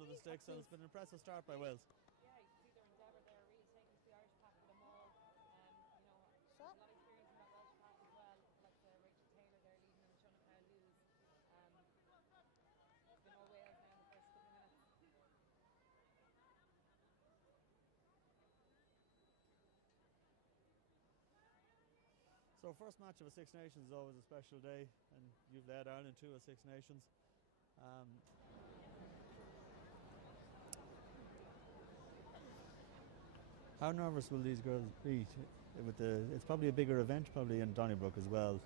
under the sticks, and it's been an impressive start by Wales. Yeah, you can see their endeavour there, really taking to the Irish pack for them all. A lot of experience in that Welsh pack as well, like Rachel Taylor there leading them, Shona Lewis. It's been all Wales now in the first couple of minutes. So first match of a Six Nations is always a special day, and you've led Ireland to a Six Nations. How nervous will these girls be? It's probably a bigger event, probably in Donnybrook as well,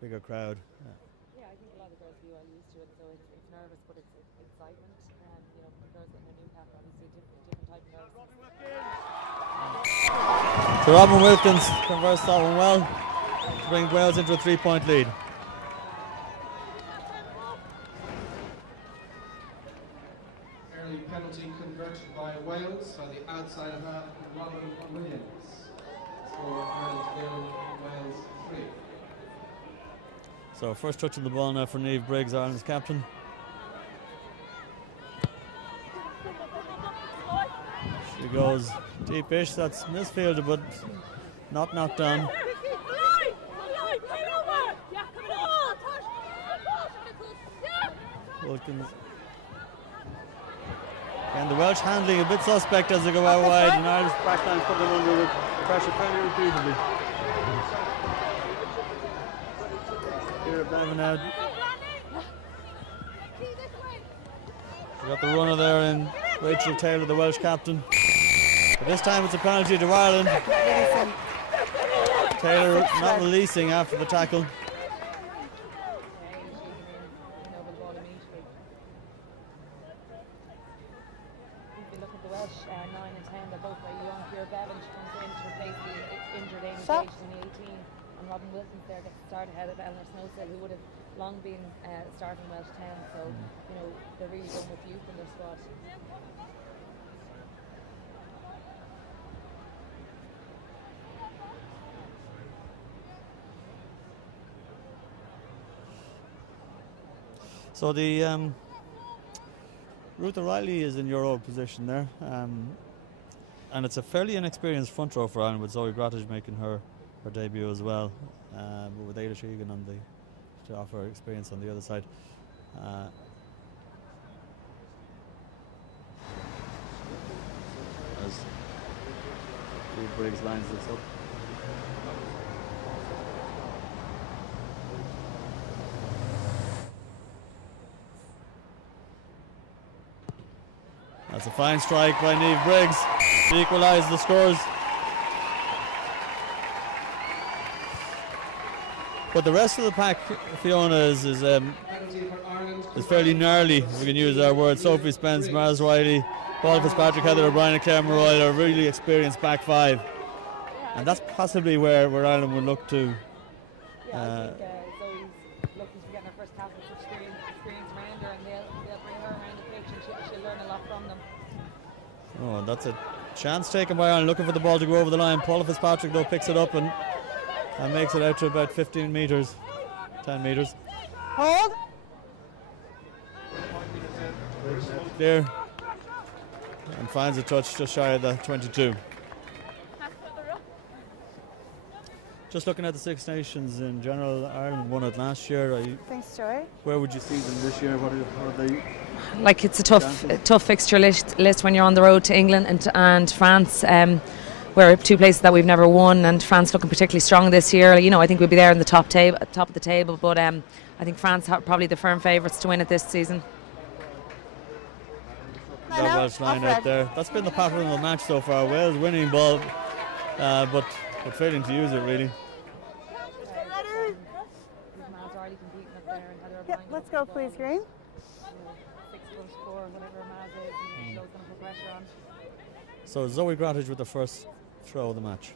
bigger crowd. Yeah, I think a lot of the girls will be well used to it, so it's nervous, but it's excitement. The girls getting their new cap, obviously, different type of nervousness. So Robin Wilkins converts that one well to bring Wales into a 3-point lead. Early penalty converted by Wales on the outside of half, Robin Williams. Score Ireland 0, Wales 3. So first touch of the ball now for Niamh Briggs, Ireland's captain. She goes deep-ish, that's misfielded but not knocked down. Wilkins. And the Welsh handling a bit suspect as they go out wide, and Ireland's backline put them under the pressure fairly repeatedly. Here at Bevan out. We got the runner there in Rachel Taylor, the Welsh captain. But this time it's a penalty to Ireland. Taylor not releasing after the tackle. And Robin Wilkins there gets the start ahead of Eleanor Snowsill, who would have long been starting Welsh 10, so they're really going with youth in their squad. So the Ruth O'Reilly is in your old position there, and it's a fairly inexperienced front row for Ireland, with Zoe Grattage making her debut as well, but with Ailish Egan to offer experience on the other side. As Niamh Briggs lines this up. That's a fine strike by Niamh Briggs to equalise the scores. But the rest of the pack, Fiona, is fairly gnarly, if we can use our word. Sophie Spence, Mars Riley, Paul Fitzpatrick, Heather O'Brien and Claire Mulroy are really experienced back five. And that's possibly where Ireland would look to. Yeah, I think Zoe's looking to get her first cap with experience around her, and they'll bring her around the pitch and she'll learn a lot from them. Oh, that's a chance taken by Ireland, looking for the ball to go over the line. Paula Fitzpatrick though picks it up and makes it out to about 15 metres, 10 metres. Hold. Clear. And finds a touch just shy of the 22. Just looking at the Six Nations in general, Ireland won it last year. Thanks, Joey. Where would you see them this year? What are they? Like, it's a tough fixture list when you're on the road to England and France. Where two places that we've never won, and France looking particularly strong this year. I think we'll be there in the top of the table, but I think France are probably the firm favourites to win it this season. That Welsh line out there. That's been the pattern of the match so far. Wales winning ball, but failing to use it really. Yep, let's go, please, Green. 6'4", whatever Maz is, and she's going to put pressure on. So Zoe Grattage with the first throw of the match.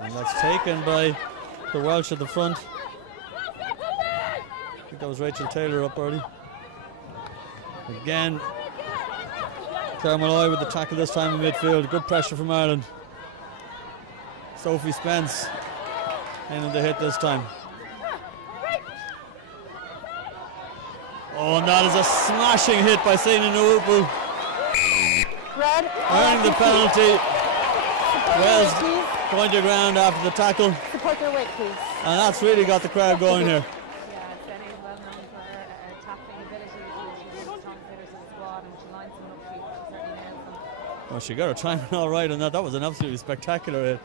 And that's taken by the Welsh at the front. I think that was Rachel Taylor up early. Again, Claire Mulroy with the tackle this time in midfield. Good pressure from Ireland. Sophie Spence in the hit this time. Oh, and that is a smashing hit by Saina Nuupu. Red. Earning the penalty. Wales going to ground after the tackle. Support their weight, please. And that's really got the crowd going here. Yeah, Senna is well known for her tackling ability. She's one of the strongest hitters in the squad, and she lines them up. She certainly nails them. Oh, she got her timing all right on that. That was an absolutely spectacular hit.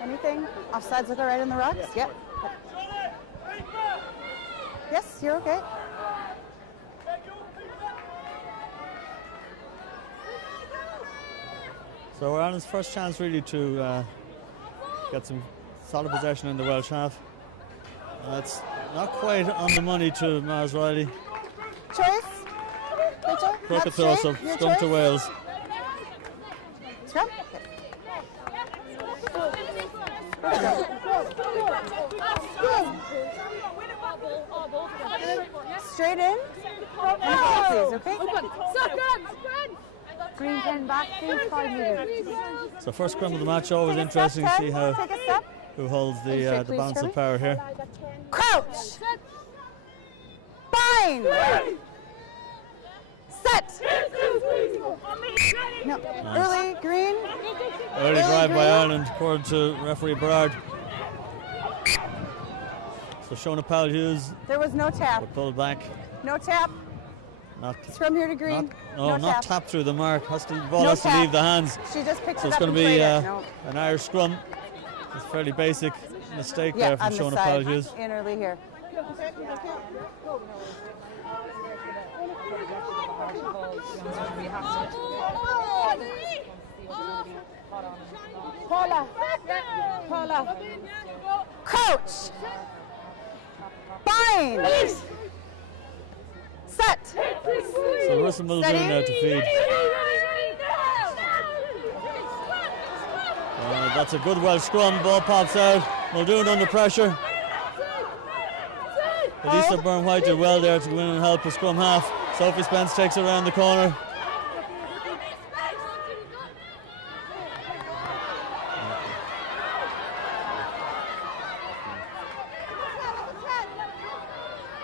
Anything? Offsides look all right on the rocks? Yep. Yes, you're okay. So Ireland's first chance really to get some solid possession in the Welsh half. That's not quite on the money to Mars Riley. Choice? Rachel? Crooked throw, so scrum to Wales. Scrum? Straight in. Please, okay? Green pen back, please, 5 meters. So first scrum of the match, always interesting to see how Take a step. who holds the balance of power here. Crouch. Bind. Set. No. Early green. Early drive by Ireland, according to referee Berard. So Shona Powell-Hughes There was no tap. pulled back. No tap. Not Scrum here to green. not tap through the mark. The ball No has to tap. leave the hands. She just picked So it it's up going and to be played it. No. an Irish scrum. It's a fairly basic mistake Yeah, there from on the Shona side. Powell-Hughes. In early here. Paula. Coach. Bind. Set. So Russell Muldoon there to feed. That's a good Welsh scrum. Ball pops out. Muldoon under pressure. Elisa Byrne-White did well there to go in and help the scrum half. Sophie Spence takes it around the corner.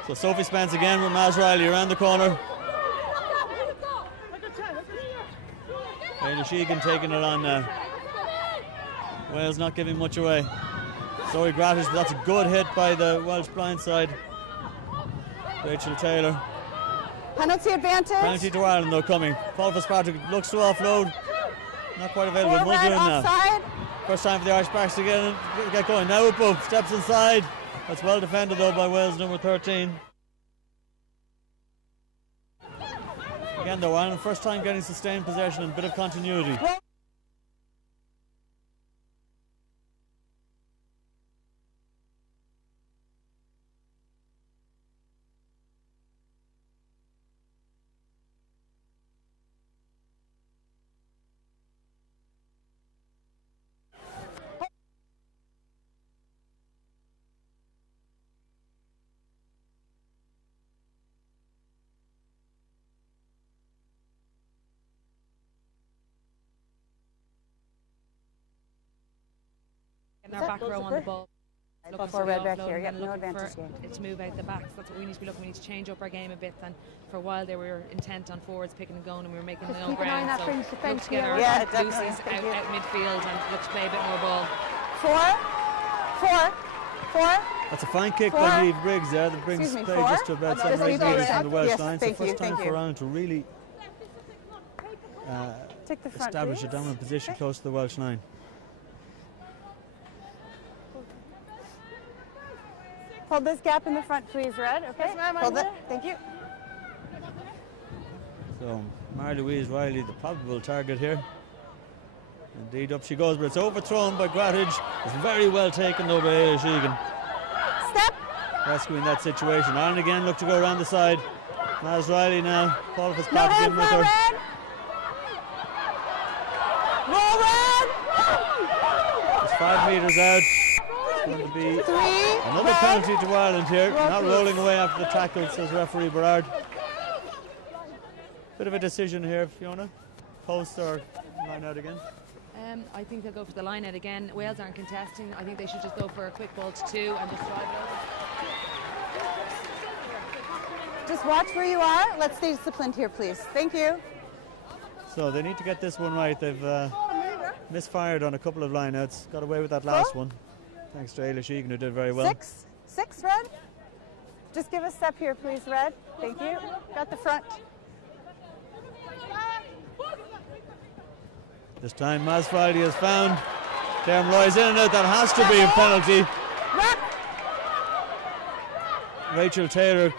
So Sophie Spence again with Maz Riley around the corner. Ayla Sheegan taking it on now. Wales not giving much away. Zoe Gratis, but that's a good hit by the Welsh blind side. Rachel Taylor. Penalty advantage. Penalty to Ireland though coming. Paul Fitzpatrick looks to offload. Not quite available. Forward, Muldoon now. offside. First time for the Irish backs to get going. Now Upo steps inside. That's well defended though by Wales number 13. Again though, Ireland first time getting sustained possession and a bit of continuity. In our back row on the ball. Looking for red back here. Yep, no advantage here. It to move out the backs. That's what we need to be looking. We need to change up our game a bit. And for a while there, we were intent on forwards picking and going, and we were making the own keep an eye on ground. that So fringe look defence to get here. our Yeah, Lucy's definitely. out midfield and look to play a bit more ball. Four. That's a fine kick Four. by Niamh Briggs there that brings Excuse me, play four. just to about Oh, 7 or 8 just leave metres it. from the Welsh Yes, line. It's the thank you, first time thank for you. Ireland to really Take the front, establish a please. dominant position close to the Welsh line. Hold this gap in the front, please, Red. Okay. Yes, ma'am. Hold it. Thank you. So Mary-Louise Riley, the probable target here. Indeed, up she goes, but it's overthrown by Grattage. It's very well taken though by Ayla Sheegan. Step. Rescuing that situation. Ireland again look to go around the side. Maz Riley now. Paul No Fitzpatrick hands in with now, her. Red. Roll, Red. It's 5 metres out. It's going to be 3. another Red. penalty to Ireland here. Roll, Not please. rolling away after the tackle, says referee Berard. Bit of a decision here, Fiona. Post or line out again? I think they'll go for the line out again. Wales aren't contesting. I think they should just go for a quick ball to 2 and just drive it over. Just watch where you are. Let's stay disciplined here, please. Thank you. So they need to get this one right. They've misfired on a couple of lineouts. Got away with that last one. Thanks to Ailish Egan, who did very well. 6, Red. Just give a step here, please, Red. Thank you. Got the front. This time, Maz Friday has found Claire Malloy's in and out. That has to be a penalty. Rachel Taylor,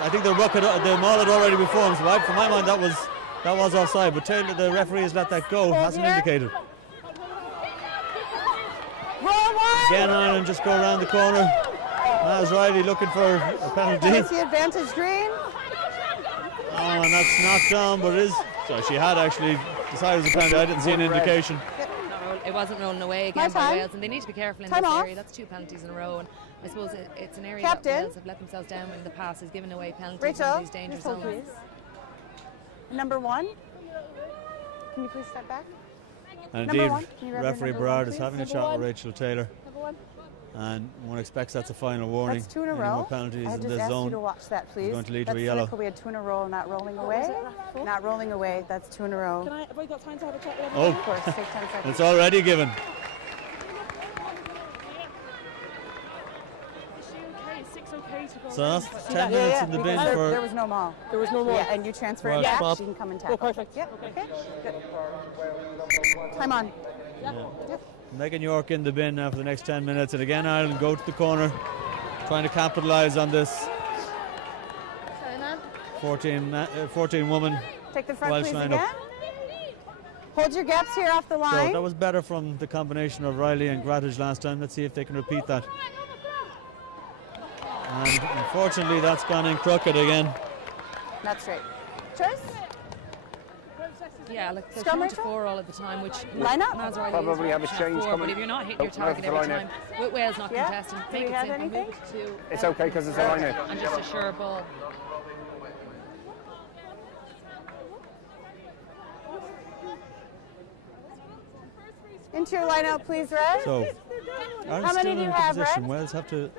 I think the maul had already before him, so for my mind that was offside, but Taylor, the referee has let that go, hasn't indicated. Again, Ireland just go around the corner. Maz Riley looking for a penalty. That's the advantage green. Oh, and that's knocked down, but it is. So she had actually decided it was a penalty. I didn't see an indication. It wasn't rolling away again by Wales, and they need to be careful in this area. That's 2 penalties in a row, and I suppose it's an area that Wales have let themselves down in the past, is giving away penalties in these dangerous zones. Number 1. Can you please step back? And indeed, referee Berard is having a chat with Rachel Taylor. And one expects that's a final warning. That's 2 in a Any row. more penalties I in just this asked zone you to watch that, please. Going to lead that's to a yellow. We had 2 in a row, not rolling away. Not rolling away. That's 2 in a row. Have I got time to have a chat with Oh, of course. Take 10 seconds. It's already given. So that's 10 minutes in the bin for. There was no maul. There was no more. Yeah, and you transfer it back. She can come and tackle. Oh, perfect. Yeah. Okay. Good. Time on. Yeah. Megan York in the bin now for the next 10 minutes, and again Ireland go to the corner, trying to capitalise on this. 14 woman. Take the front, please, again. Hold your gaps here off the line. So that was better from the combination of Riley and Grattage last time. Let's see if they can repeat that. And unfortunately, that's gone in crooked again. Not straight. Choice? Yeah, like they're trying to 4 all of the time, which line up. Probably have a change coming. But if you're not hitting your target every time, with Wales not contesting, make it simple, move it to 2. It's okay because it's a line out. And just a sure ball. Into your line out, please, Red. So, Ireland's still in a position. Wales have to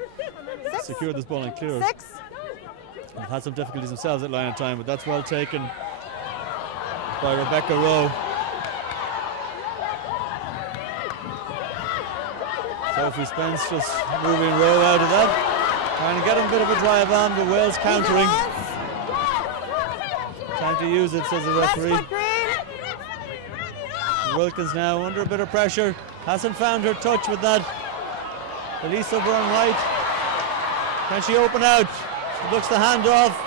secure this ball and clear it. 6. They've had some difficulties themselves at line of time, but that's well taken by Rebecca Rowe. Sophie Spence just moving Rowe out of that. Trying to get him a bit of a drive on, but Wales countering. Time to use it, says the referee. Wilkins now under a bit of pressure. Hasn't found her touch with that. Elisa Byrne-White. Can she open out? She looks the hand off.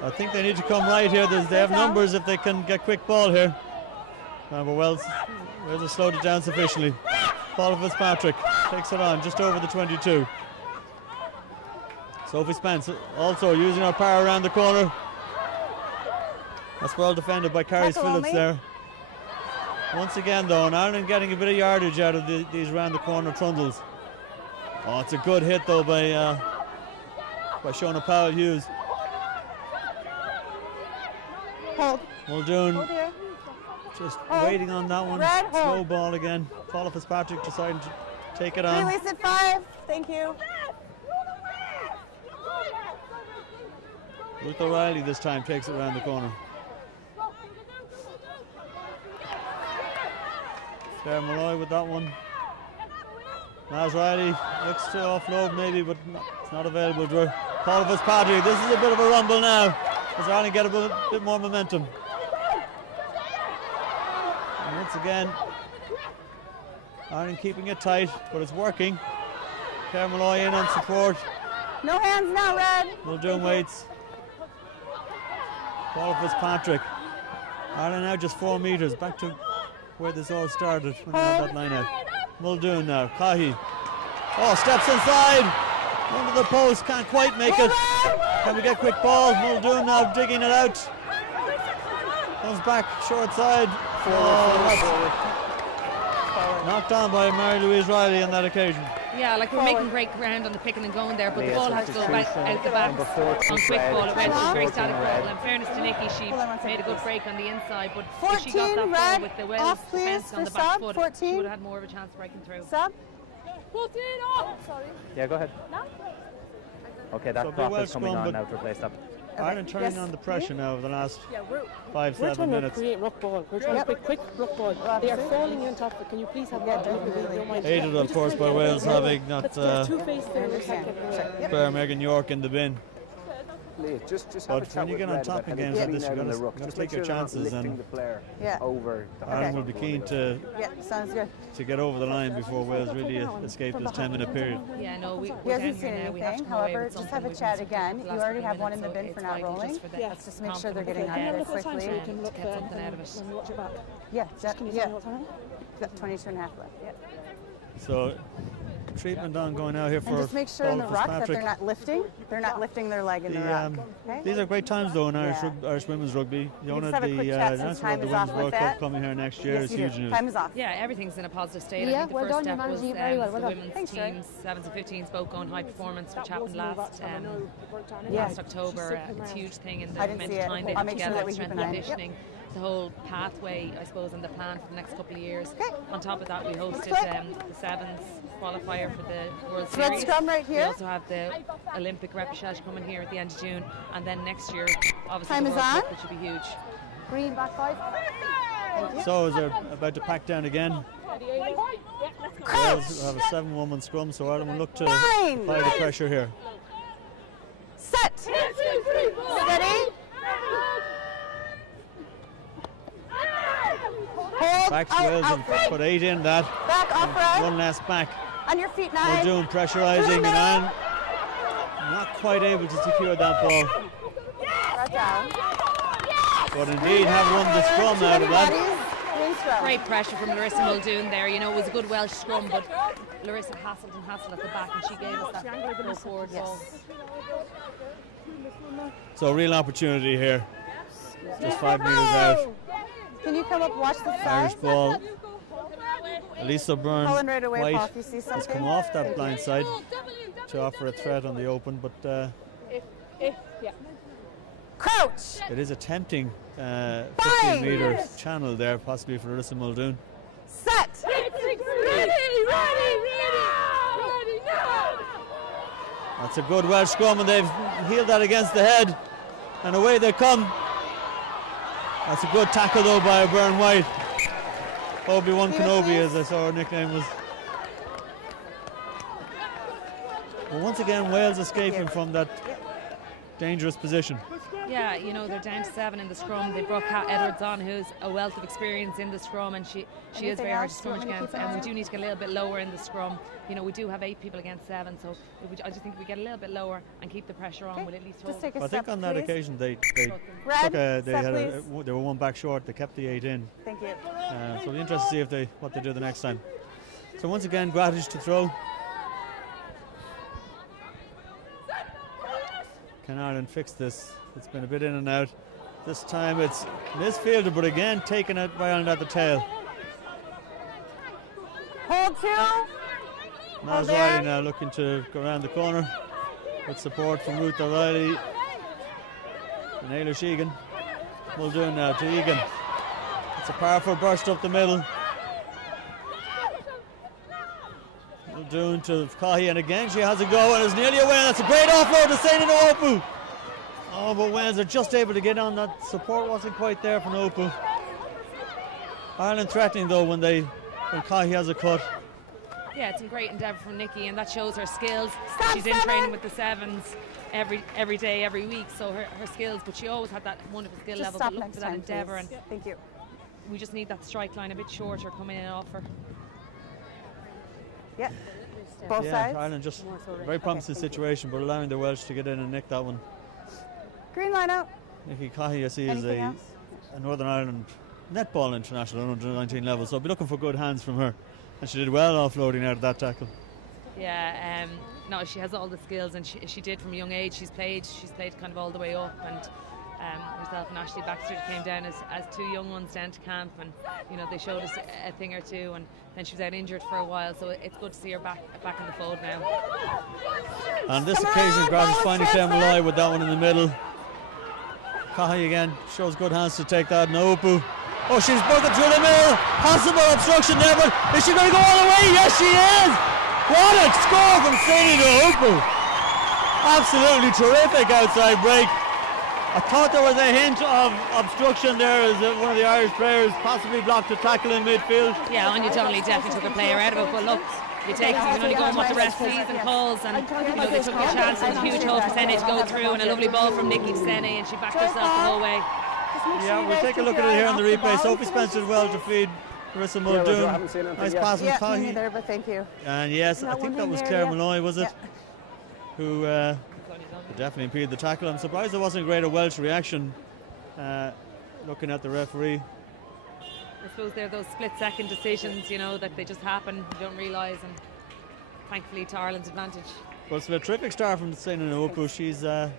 I think they need to come right here. They have numbers if they can get quick ball here. But Wales have slowed it down sufficiently. Paula Fitzpatrick takes it on just over the 22. Sophie Spence also using her power around the corner. That's well defended by Carrie Phillips there. Once again though, and Ireland getting a bit of yardage out of these round the corner trundles. Oh, it's a good hit though by Shona Powell-Hughes. Hold. Muldoon just waiting on that one. Slow ball again. Paula Fitzpatrick deciding to take it on. Release at 5. Thank you. Ruth O'Reilly this time takes it around the corner. Claire Malloy with that one. Maz Riley looks to offload maybe, but it's not available to her. Paula Fitzpatrick, this is a bit of a rumble now as Ireland get a bit more momentum. And once again, Ireland keeping it tight, but it's working. Claire Malloy in on support. No hands now, Red. Muldoon waits. Paula Fitzpatrick. Ireland now just 4 metres back to where this all started when they had that line out. Muldoon now. Cahy. Oh, steps inside. Under the post. Can't quite make it. Can we get quick ball? Muldoon now digging it out. Comes back short side. Knocked on by Mary Louise Riley on that occasion. Yeah, like we're making great ground on the picking and going there, but the ball has to go out the back on quick ball. It went to a very static ball. In fairness to Nikki, she made a good break on the inside, but if she got that ball with the Wales defence on the back foot, she would have had more of a chance breaking through. Sub. 14 off. Sorry. Yeah, go ahead. No? Okay, that prop is coming on now to replace that. Ireland turning on the pressure now over the last 5-7 We're trying minutes. to create rock ball. We're trying to create quick rock ball. They are falling on top of it. Can you please have that? Aided, of course, by Wales having that Claire Megan York in the bin. Just have a But chat when you with get on Red top about in kind of games like getting this, out you've on the got ruck. to Just take make your sure they're not chances, lifting and the player Yeah. over the Ireland will be keen to Sounds good. get over the line before Wales really escape this 10-minute period. Yeah, no, we're He down hasn't here seen now. We have to anything. come away However, with just something. have a We've chat been again. for the You last already couple have of one in the minutes, bin so for not it's vital rolling. just for the Let's just make sure they're getting confidence. out of it quickly. To get something out of it. Yeah, got 22 and a half left. Yeah. So treatment on going out here for And just make sure in the Paul ruck that Fitzpatrick. they're not lifting. They're not lifting their leg in the ruck. Okay? These are great times though in Yeah. Irish women's rugby. You know, just have a the quick chat since announcement time of the is Women's off World with Cup that. coming here next year Yes, is you huge do. news. Time is off. Yeah, everything's in a positive state. Yeah, I think the well first done, step you're was managing it very well, the well done. women's Thanks, Ray. teams, 7s and 15s, both going high performance, which happened last Yeah. last October. It's a huge thing in the I didn't amount see of it. time they I'll have make sure together, that we keep strength an and eye on it. conditioning. The whole pathway, I suppose, and the plan for the next couple of years. Okay. On top of that, we hosted the Sevens qualifier for the World Red Series. scrum right We here. also have the Olympic repechage coming here at the end of June, and then next year, obviously, Time the is World on. Cup, which will be huge. Green back 5. Thank you. So as they're about to pack down again, Crouch. Wales have a 7-woman scrum, so Ireland will look to Fine. apply the pressure here. Set. Steady. Hold. Back to Wales and put 8 in that. Back off One right. last back. On your feet, 9. Muldoon pressurising and not quite able to secure that ball. Right down. But indeed have won the scrum out of that. Green scrum. Great pressure from Larissa Muldoon there. You know, it was a good Welsh scrum, but Larissa hassled and hassled at the back, and she gave us that go forward ball. So real opportunity here. Just 5 metres out. Can you come up and watch the Irish side? ball. Elisa Byrne Colin right away, White Paul, if you see has something. come off that blind side to offer a threat on the open, but Crouch. it is a tempting Fine. 15-metre channel there, possibly for Elisa Muldoon. Set. That's a good Welsh scrum, and they've heeled that against the head, and away they come. That's a good tackle though by Byrne White. Obi-Wan Kenobi, as I saw her nickname was. But once again, Wales escaping from that dangerous position. Yeah, you know, they're down to 7 in the scrum. They brought Kat Edwards on, who's a wealth of experience in the scrum, and she is very hard to scrum against. And we do need to get a little bit lower in the scrum. You know, we do have 8 people against 7, so I just think if we get a little bit lower and keep the pressure on, we'll at least hold. Just take a I step, think on that please. occasion they Red, they were 1 back short. They kept the 8 in. Thank you. So it'll be interesting to see what they do the next time. So once again, Grattage to throw. Can Ireland fix this? It's been a bit in and out. This time it's misfielded, but again taken out by Ireland at the tail. Hold 2. Maz Riley now looking to go around the corner with support from Ruth O'Reilly and Ayla Sheegan. Muldoon now to Egan. It's a powerful burst up the middle. Muldoon to Cahy, and again she has a go and is nearly away. That's a great offload to Saina Nwopu. Oh, but Wales are just able to get on. That support wasn't quite there for Nwopu. Ireland threatening though when Cahy has a cut. Yeah, it's a great endeavour from Nikki, and that shows her skills. She's in training with the 7s every day, every week, so her skills, but she always had that wonderful skill level. But look for that endeavour, and thank you. We just need that strike line a bit shorter coming in off her. Yeah. Both sides. Ireland just very promising situation, but allowing the Welsh to get in and nick that one. Green line out. Nikki Cahy, I see, is a Northern Ireland netball international on under 19 level, so I'll be looking for good hands from her. And she did well offloading out of that tackle. Yeah, no, she has all the skills, and she did from a young age. She's played kind of all the way up, and Herself and Ashley Baxter came down as two young ones down to camp, and you know, they showed us a thing or two, and then she was out injured for a while, so it's good to see her back in the fold now. On this occasion, Grant is finding Claire Malloy with that one in the middle. Cahy again shows good hands to take that. Naupu. Oh, she's broken through the middle. Possible obstruction there, but is she going to go all the way? Yes, she is. What a score from Sadie Naupu. Absolutely terrific outside break. I thought there was a hint of obstruction there as one of the Irish players possibly blocked a tackle in midfield. Yeah, Anya Donnelly definitely took a player out of it, but look, you take it, you can only go on what the ref sees and calls, and you know, they took a chance. It was a huge hole for Sene to go through, and a lovely ball from Nikki to Sene, and she backed herself the whole way. Yeah, we'll take a look at it here on the replay. Sophie Spence did well to feed Marissa Muldoon. Nice pass from Cahy. Neither, but thank you. And yes, I think that was Claire Malloy, was it? Who definitely impeded the tackle. I'm surprised there wasn't a greater Welsh reaction looking at the referee. I suppose they're those split-second decisions, you know, that they just happen, you don't realise, and thankfully to Ireland's advantage. Well, it's a terrific start from Sadie Naupu. She's the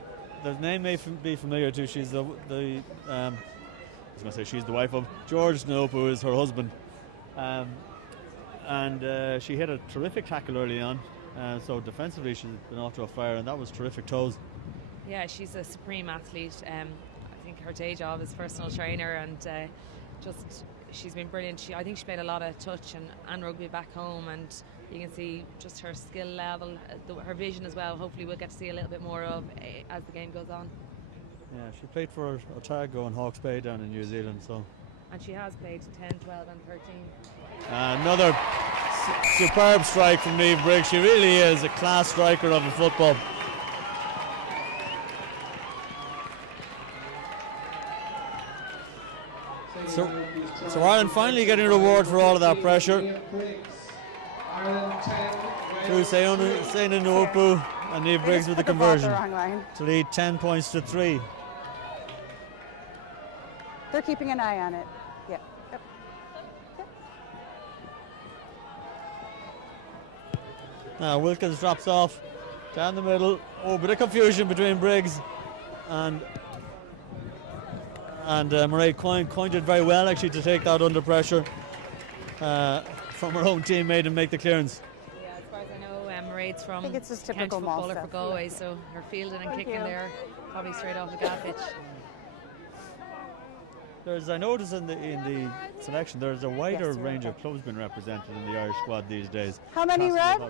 name may be familiar to. She's I was going to say she's the wife of George Naupu, is her husband, and she hit a terrific tackle early on. So defensively she's been off to a fire, and that was terrific toes. Yeah, she's a supreme athlete. I think her day job is personal trainer, and she's been brilliant. I think she played a lot of touch and rugby back home, and you can see just her skill level, her vision as well. Hopefully we'll get to see a little bit more of as the game goes on. Yeah, she played for Otago and Hawke's Bay down in New Zealand, so. And she has played 10, 12 and 13. Another superb strike from Niamh Briggs. She really is a class striker of the football. So Ireland finally getting a reward for all of that pressure. Through Sadie Naupu and Niamh Briggs with the conversion to lead 10 points to 3. They're keeping an eye on it. Yeah. Yep. Now Wilkins drops off down the middle. Oh, bit of confusion between Briggs and Mairead Coyne did very well actually to take that under pressure from her own teammate and make the clearance. Yeah, as far as I know, Mairead's from I think it's just typical footballer for Galway, so her fielding and kicking there probably straight off the gap pitch. I noticed in the selection there's a wider range of clubs being represented in the Irish squad these days. How many, Red?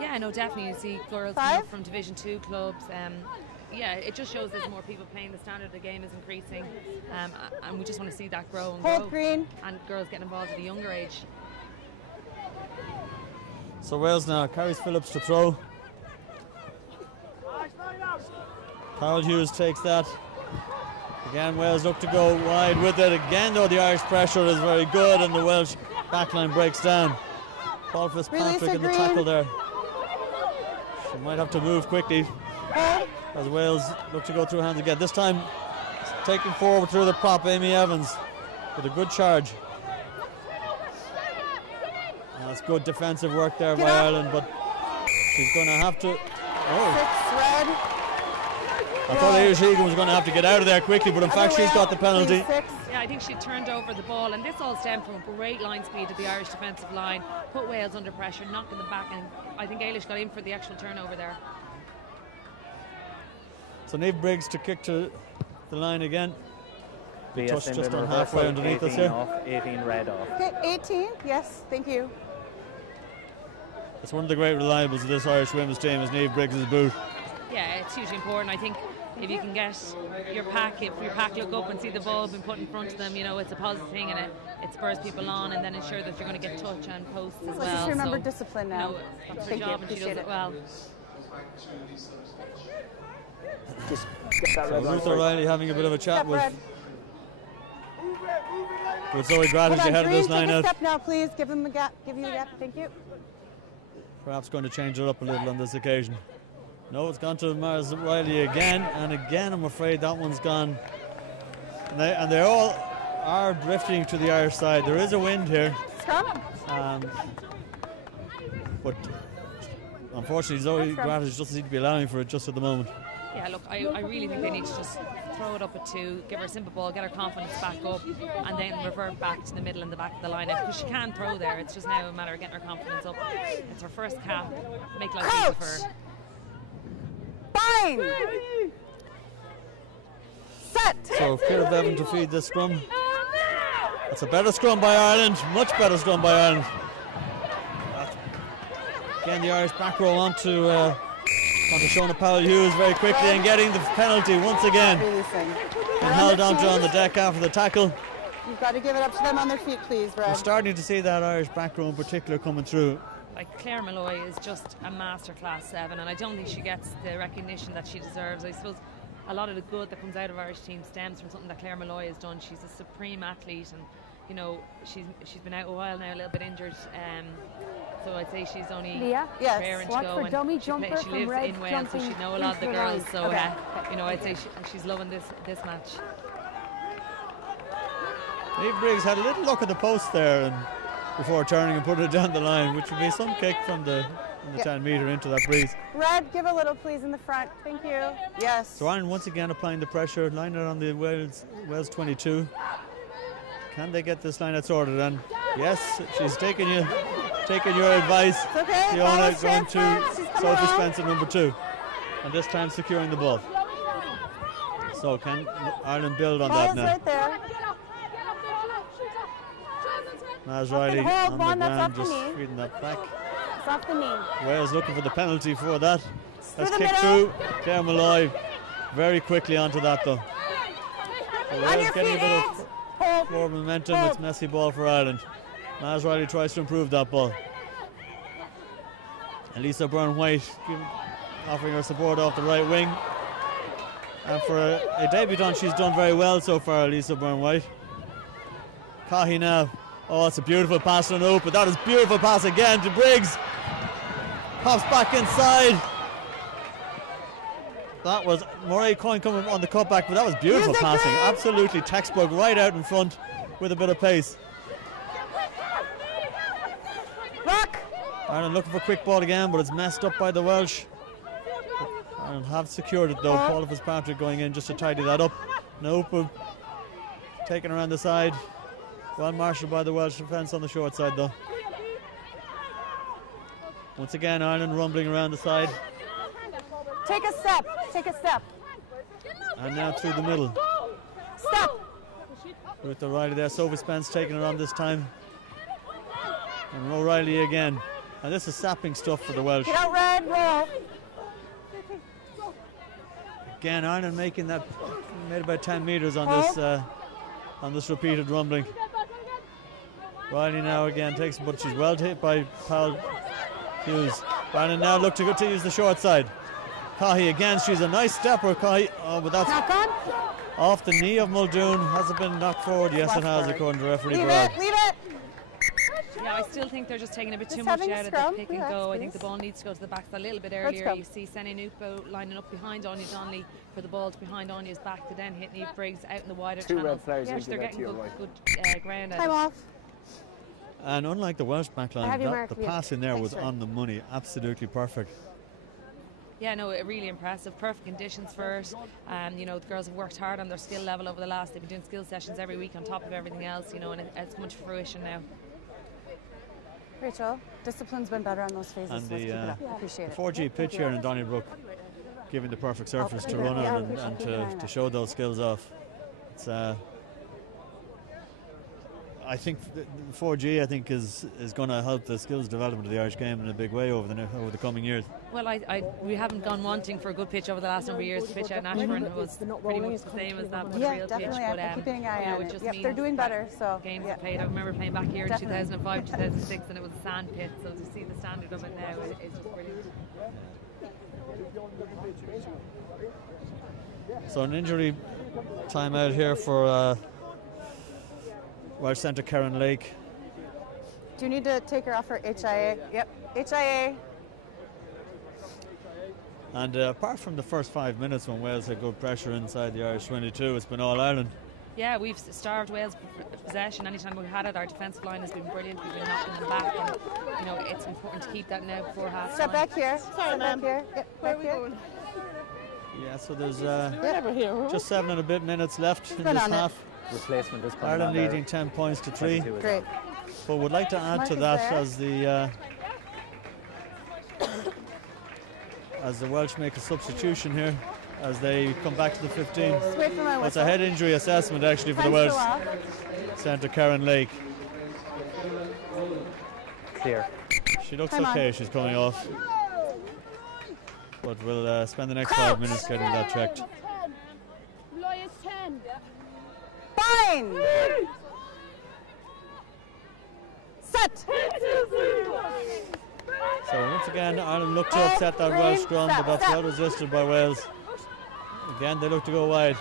Yeah, no, definitely. You see girls coming up from Division 2 clubs. Yeah, it just shows there's more people playing. The standard of the game is increasing, and we just want to see that grow and grow. Green. And girls getting involved at a younger age. So Wales now carries Phillips to throw. Carol Hughes takes that. Again, Wales look to go wide with it. Again, though, the Irish pressure is very good and the Welsh backline breaks down. Paul Fitzpatrick in the tackle there. She might have to move quickly as Wales look to go through hands again. This time, taking forward through the prop, Amy Evans, with a good charge. That's good defensive work there by Ireland, but she's going to have to... Oh. I thought Irish Egan was going to have to get out of there quickly, but in fact she's got the penalty. Yeah, I think she turned over the ball, and this all stemmed from a great line speed of the Irish defensive line, put Wales under pressure, knocking them back, and I think Eilish got in for the actual turnover there. So Niamh Briggs to kick to the line again. Just on halfway underneath us here. 18 red off. Okay, 18, yes, thank you. It's one of the great reliables of this Irish women's team is Niamh Briggs' boot. Yeah, it's hugely important. I think if you can get your pack, if your pack look up and see the ball being put in front of them, you know, it's a positive thing, and it spurs people on, and then ensure that you're going to get touch and posts as well. Just remember discipline now. You know, that's her job, and she does it well. So Ruth O'Reilly having a bit of a chat with Zoe Grattich ahead of this line out. Step now, please. Give him a gap. Give you a gap. Thank you. Perhaps going to change it up a little on this occasion. No, it's gone to Mars Riley again, and again I'm afraid that one's gone. And they all are drifting to the Irish side. There is a wind here. But unfortunately Zoe Grattich doesn't seem to be allowing for it just at the moment. Yeah, look, I really think they need to just throw it up at 2, give her a simple ball, get her confidence back up, and then revert back to the middle and the back of the lineup, because she can throw there. It's just now a matter of getting her confidence up. It's her first cap. Make life easy for her. Fine. Set. So Ciara Bevan to feed this scrum. It's a better scrum by Ireland, much better scrum by Ireland. Again, the Irish back row onto Shona Powell-Hughes very quickly and getting the penalty once again. And held on to on the deck after the tackle. You've got to give it up to them on their feet, please, Brad. We're starting to see that Irish back row in particular coming through. Like, Claire Malloy is just a masterclass 7, and I don't think she gets the recognition that she deserves. I suppose a lot of the good that comes out of Irish team stems from something that Claire Malloy has done. She's a supreme athlete, and you know, she's been out a while now, a little bit injured. So I'd say she's only raring to go, and she lives in Wales, so she know a lot of the girls. So you know, I'd say she's loving this match. Eve Briggs had a little look at the post there and before turning and putting it down the line, which would be some kick from the 10 metre into that breeze. Red, give a little please in the front. Thank you. Yes. So Ireland once again applying the pressure, line it on the Wales 22. Can they get this line out sorted? And yes, she's taking your advice. It's okay. Fiona going to Sophie Spence at number 2. And this time securing the ball. So can Ireland build on that now? Right there. Naz Riley on the ground, just feeding that back. It's off the knee. Wales looking for the penalty for that. That's kicked through. Claire Malloy very quickly onto that though. So Wales getting a bit of more momentum. It's messy ball for Ireland. Naz Riley tries to improve that ball. Elisa Byrne-White offering her support off the right wing. And for a debutant, she's done very well so far, Elisa Byrne-White. Cahy now. Oh, it's a beautiful pass on Ope, but that is beautiful pass again to Briggs. Pops back inside. That was Murray Coyne coming on the cutback, but that was beautiful passing. Absolutely textbook, right out in front with a bit of pace. Ireland looking for quick ball again, but it's messed up by the Welsh. Ireland have secured it though. Paula Fitzpatrick going in just to tidy that up. Nope. Taken around the side. Well marshalled by the Welsh defence on the short side though. Once again, Ireland rumbling around the side. Take a step. Take a step. And now through the middle. Step. Ruth O'Reilly there. Sophie Spence taking it on this time. And O'Reilly again. And this is sapping stuff for the Welsh. Get out, Red. Roll. Again, Ireland making that, made about 10 metres on this repeated rumbling. Riley now again takes, but she's well hit by Powell Hughes. Ireland now look to use the short side. Cahy again, she's a nice stepper. Cahy, oh, but that's off the knee of Muldoon. Has it been knocked forward? Yes, it has, according to referee Bragg. Leave it. Yeah, I still think they're just taking a bit too much out of the pick and go. I think the ball needs to go to the back a little bit earlier. You see Senny Nupo lining up behind Anya Donnelly for the ball to behind Anya's back to then hit Niamh Briggs out in the wider channel. Which they're getting good ground out of. Time off. And unlike the Welsh backline, the pass in there was on the money. Absolutely perfect. Yeah, no, really impressive. Perfect conditions for it. You know, the girls have worked hard on their skill level over the last. They've been doing skill sessions every week on top of everything else. You know, and it's come to fruition now. Rachel, discipline's been better on those phases. And Let's keep it up. Appreciate it. 4G pitch here in Donnybrook, giving the perfect surface to run on and to show those skills off. It's I think 4G is going to help the skills development of the Irish game in a big way over the coming years. Well, we haven't gone wanting for a good pitch over the last number of years. The pitch out in Ashburn was pretty much the same as that with a real pitch. But I'm keeping an eye on it. Just they're doing better. So games are played. I remember playing back here in 2005, 2006, and it was a sand pit. So to see the standard of it now is just brilliant. So an injury timeout here for Welsh centre Karen Lake. Do you need to take her off her HIA? Yep, HIA. And apart from the first 5 minutes when Wales had good pressure inside the Irish 22, it's been all Ireland. Yeah, we've starved Wales possession. Anytime we've had it, our defensive line has been brilliant. We've been knocking them back, and you know it's important to keep that now before half. Step back here. Sorry, ma'am. Yep, where are we going? Yeah, so there's Just 7 and a bit minutes left in this half. Replacement is coming Ireland on leading 10 points to 3. Great. But would like to add to that as the Welsh make a substitution here as they come back to the 15. It's a head injury assessment actually for the Welsh centre Karen Lake. Clear. She looks okay, she's coming off. But we'll spend the next 5 minutes getting that checked. Fine. Set. So once again, Ireland look to upset that Welsh scrum, but that's well resisted by Wales. Again, they look to go wide.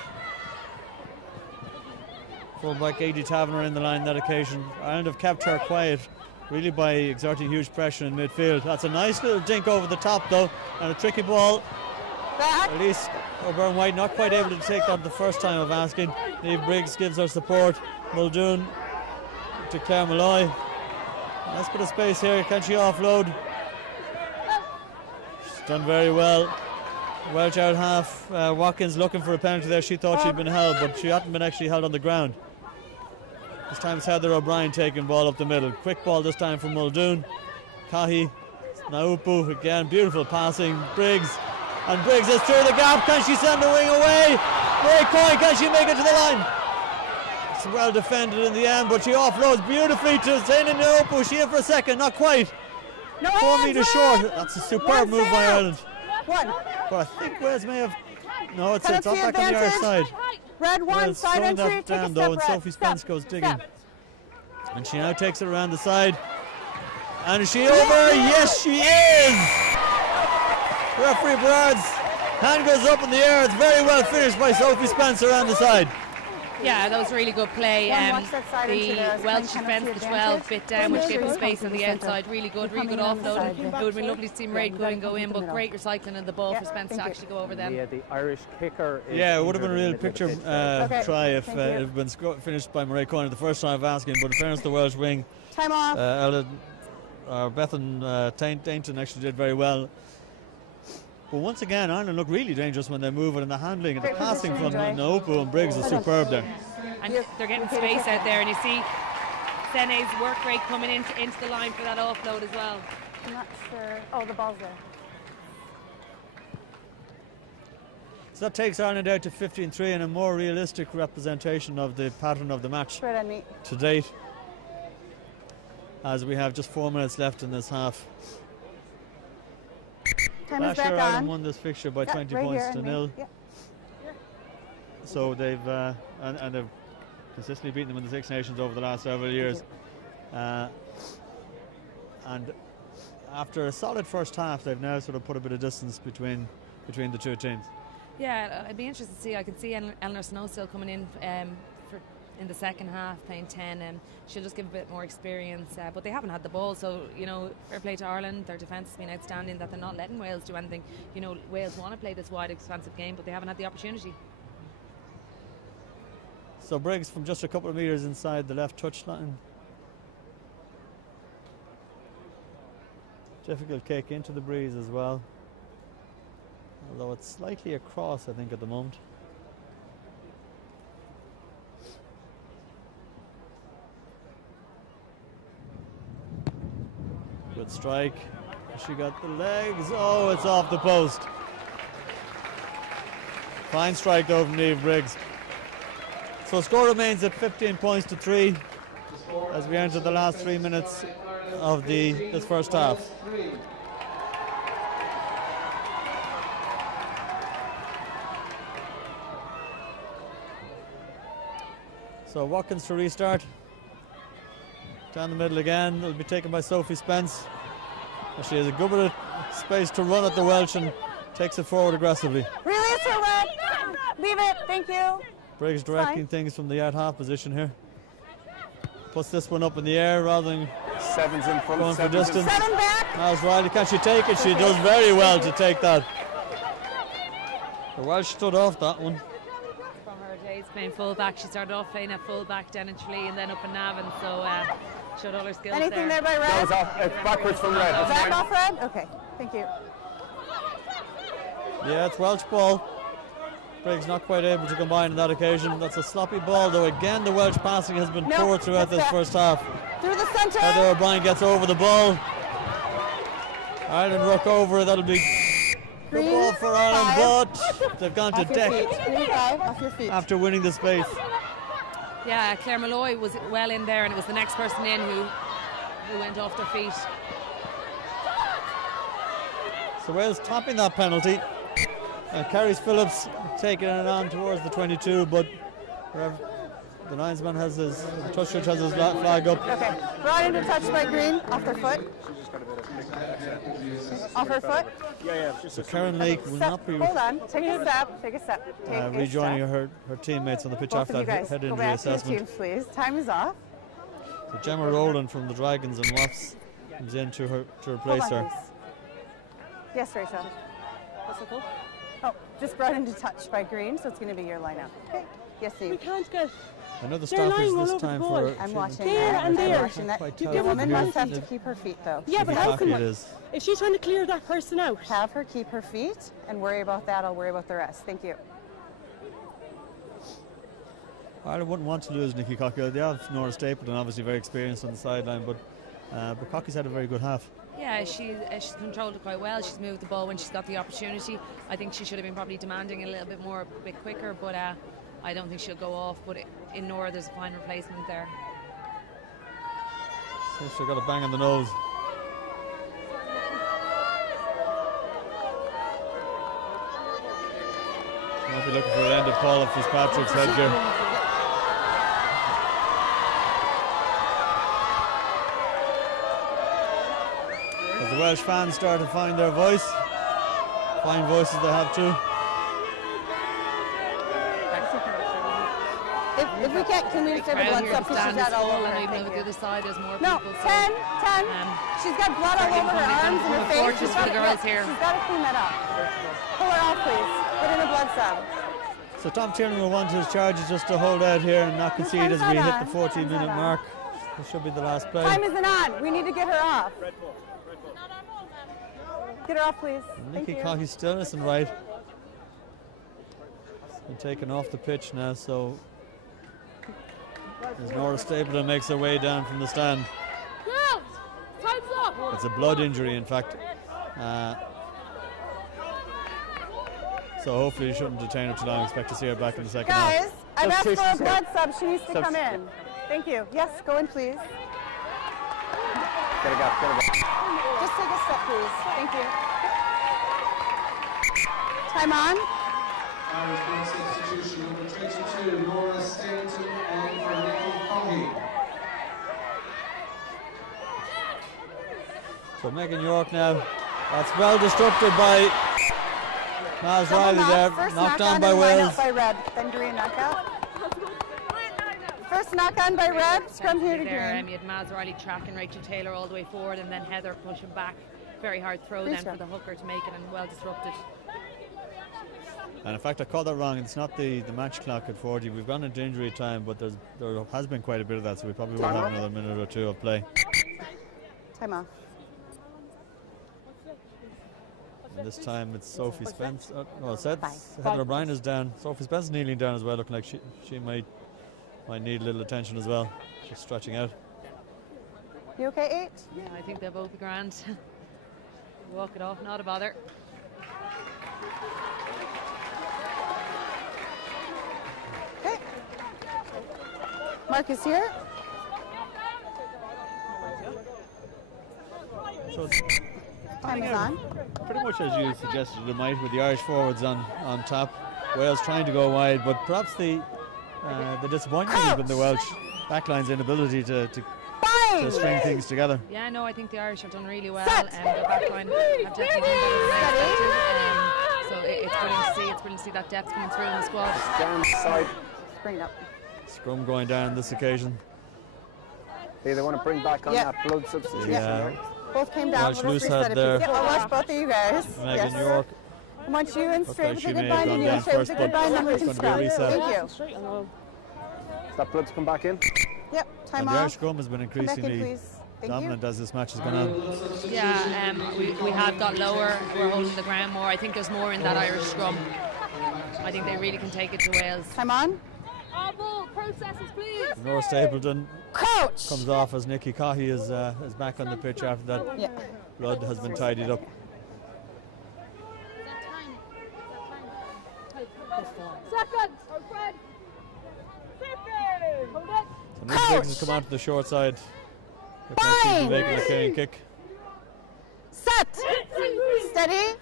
Fullback Katie Taverner in the line that occasion. Ireland have kept her quiet, really by exerting huge pressure in midfield. That's a nice little dink over the top though, and a tricky ball. At least O'Byrne White not quite able to take that the first time of asking. Niamh Briggs gives her support. Muldoon to Claire Malloy. Nice bit of space here. Can she offload? She's done very well. Welsh out half. Watkins looking for a penalty there. She thought she'd been held, but she hadn't been actually held on the ground. This time it's Heather O'Brien taking ball up the middle. Quick ball this time from Muldoon. Cahy. Naupu again. Beautiful passing. Briggs. And Briggs is through the gap. Can she send the wing away? Great Coyne. Can she make it to the line? It's well defended in the end, but she offloads beautifully to Zaina Naupu. She in for a second. Not quite. 4 metres short. That's a superb move by Ireland. But I think Wales may have. No, it's up back on the Irish side. Red one, side entry, that down though, and Sophie Spence goes digging. And she now takes it around the side. And is she over? Yes, she is! Referee Berard's hand goes up in the air. It's very well finished by Sophie Spence around the side. Yeah, that was really good play. The Welsh defence, the 12 bit down, which gave them space on the outside. Really good offload. It would have been lovely to see Mairead go in, but great recycling of the ball for Spence to actually go over them. Yeah, the Irish kicker is it would have been a real picture try if it had been finished by Mairead Coyne the first time of asking, but in fairness, the Welsh wing, time off. Bethan Dainton actually did very well. But once again, Ireland look really dangerous when they move it, and the handling and the passing from Naupu and Briggs is superb there. And they're getting space out there, and you see Sene's work rate coming into the line for that offload as well. I'm not sure. Oh, the ball's there. So that takes Ireland out to 15-3 and a more realistic representation of the pattern of the match to date, as we have just 4 minutes left in this half. Last year Ireland won this fixture by 20 points to 0. So they've and they've consistently beaten them in the Six Nations over the last several years. And after a solid first half, they've now sort of put a bit of distance between the two teams. Yeah, I'd be interested to see. I can see Eleanor Snow still coming in in the second half, playing 10, and she'll just give a bit more experience. But they haven't had the ball, so fair play to Ireland. Their defence has been outstanding. That they're not letting Wales do anything. Wales want to play this wide, expansive game, but they haven't had the opportunity. So Briggs from just a couple of metres inside the left touchline. Difficult kick into the breeze as well, although it's slightly across, I think, at the moment. Good strike. She got the legs. Oh, it's off the post. Fine strike though from Niamh Briggs. So score remains at 15 points to 3 as we enter the last 3 minutes of this first half. So Watkins to restart. Down the middle again. It'll be taken by Sophie Spence. She has a good bit of space to run at the Welsh and takes it forward aggressively. Release her, Red. Leave it. Thank you. Briggs directing things from the out-half position here. Puts this one up in the air rather than Seven's in front, going for distance. 7 back. How's Riley? Can she take it? She does very well to take that. The Welsh stood off that one. From her days playing full-back, she started off playing at full-back down in Tralee and then up in Navan, so showed all her skills. Anything there by Red? It's backwards from Red. Back off Red? Okay, thank you. Yeah, it's Welsh ball. Briggs not quite able to combine on that occasion. That's a sloppy ball, though. Again, the Welsh passing has been poor throughout this first half. Through the centre. Heather O'Brien gets over the ball. Ireland work over it. That'll be the ball for Ireland, but they've gone to deck after winning the space. Yeah, Claire Malloy was well in there, and it was the next person in who went off their feet. So Wales topping that penalty. Carries Phillips taking it on towards the 22, but the linesman has his, the touch judge has his flag up. Okay, brought into touch by Green, off their foot. Off her foot. Yeah. So Karen Lake will not be Hold on, take a step, take a step. rejoining her teammates on the pitch after that head injury assessment. Teams, please. Time is off. So Gemma Rowland from the Dragons and Wasps comes in to replace her. Please. Yes, Rachel. What's it called? Oh, just brought into touch by Green, so it's going to be your lineup. Okay. Yes, Steve. We can't get. Another stoppage this time for. I'm watching there that. and there. I'm watching that. The woman must have to keep her feet, though. Yeah, but how can If she's trying to clear that person out. Have her keep her feet and worry about that. I'll worry about the rest. Thank you. Ireland wouldn't want to lose Nikki Cocky. They have Nora Stapleton, obviously very experienced on the sideline, but Cocky's had a very good half. Yeah, she's controlled it quite well. She's moved the ball when she's got the opportunity. I think she should have been probably demanding a little bit more, a bit quicker, but I don't think she'll go off. But in Nora, there's a fine replacement there. Seems to have got a bang on the nose. Might be looking for an end of Paula Fitzpatrick's headgear. As the Welsh fans start to find their voice, fine voices they have too. If we can't, can we just have a blood sub because she's got all over her? Even over the other side, there's more No, people. 10. She's got blood all over her arms and her face. She's got to clean that up. Pull her off, please. Put in a blood sub. So Tom Tiernan will want his charges just to hold out here and not concede as we hit the 14-minute mark. This should be the last play. Time isn't on. We need to get her off. Get her off, please. Nikki Cocky's still innocent, right? Been taken off the pitch now, so as Nora Stapleton makes her way down from the stand. Time's up. It's a blood injury, in fact. So hopefully you shouldn't detain her too long. Expect to see her back in the second half. Guys, I've asked for a blood sub. She needs to come in. Thank you. Yes, go in, please. Get a gap. Just take a step, please. Thank you. Time on. Irish blood substitution number 22, Nora Stapleton and for Nikki Cocky. So Megan York now. That's well disrupted by Miles Riley there. Knocked on by Wales. By Red, then Green knockout. First knock on by Red, scrum here to Green. You had Miles Riley tracking Rachel Taylor all the way forward, and then Heather pushing back. Very hard throw then for the hooker to make it, and well disrupted. And in fact, I called that wrong. It's not the match clock at 40. We've gone into injury time, but there has been quite a bit of that, so we probably will have another minute or two of play. Time off. And this time it's Sophie Spence. Heather O'Brien is down. Sophie Spence is kneeling down as well, looking like she might need a little attention as well. Just stretching out. You okay, 8? Yeah, I think they'll both be grand. Walk it off, not a bother. Okay. Mark is here. So Time is on. Pretty much as you suggested it might, with the Irish forwards on top. Wales trying to go wide, but perhaps the disappointment has been the Welsh backline's inability to string things together. Yeah, no, I think the Irish have done really well, and the backline have definitely done better than I expected. So it's brilliant to see that depth coming through in the squad. Down side. Bring it up. Scrum going down this occasion. Hey, they want to bring back on that blood substitution. Yeah. Both came down. Welsh loose head there. I'll watch both of you guys. Megan York. I want you in straight with she a may goodbye, have and gone you down straight with first, a but goodbye, and then we it's can going to be a start. reset. Thank you. Is that blood to come back in? Yep, time And off. the Irish scrum has been Come back in, increasingly please. Thank dominant as this match has gone on. Yeah, we have got lower. We're holding the ground more. I think there's more in that Irish scrum. I think they really can take it to Wales. Time on. Processes, please. Nora Stapleton Coach. comes off as Nikki Cohey is back on the pitch after that. Yeah. Blood has been tidied up. Second. So Nick Briggs has come out to the short side. Looks like she'll be making a carrying kick. Set. Steady.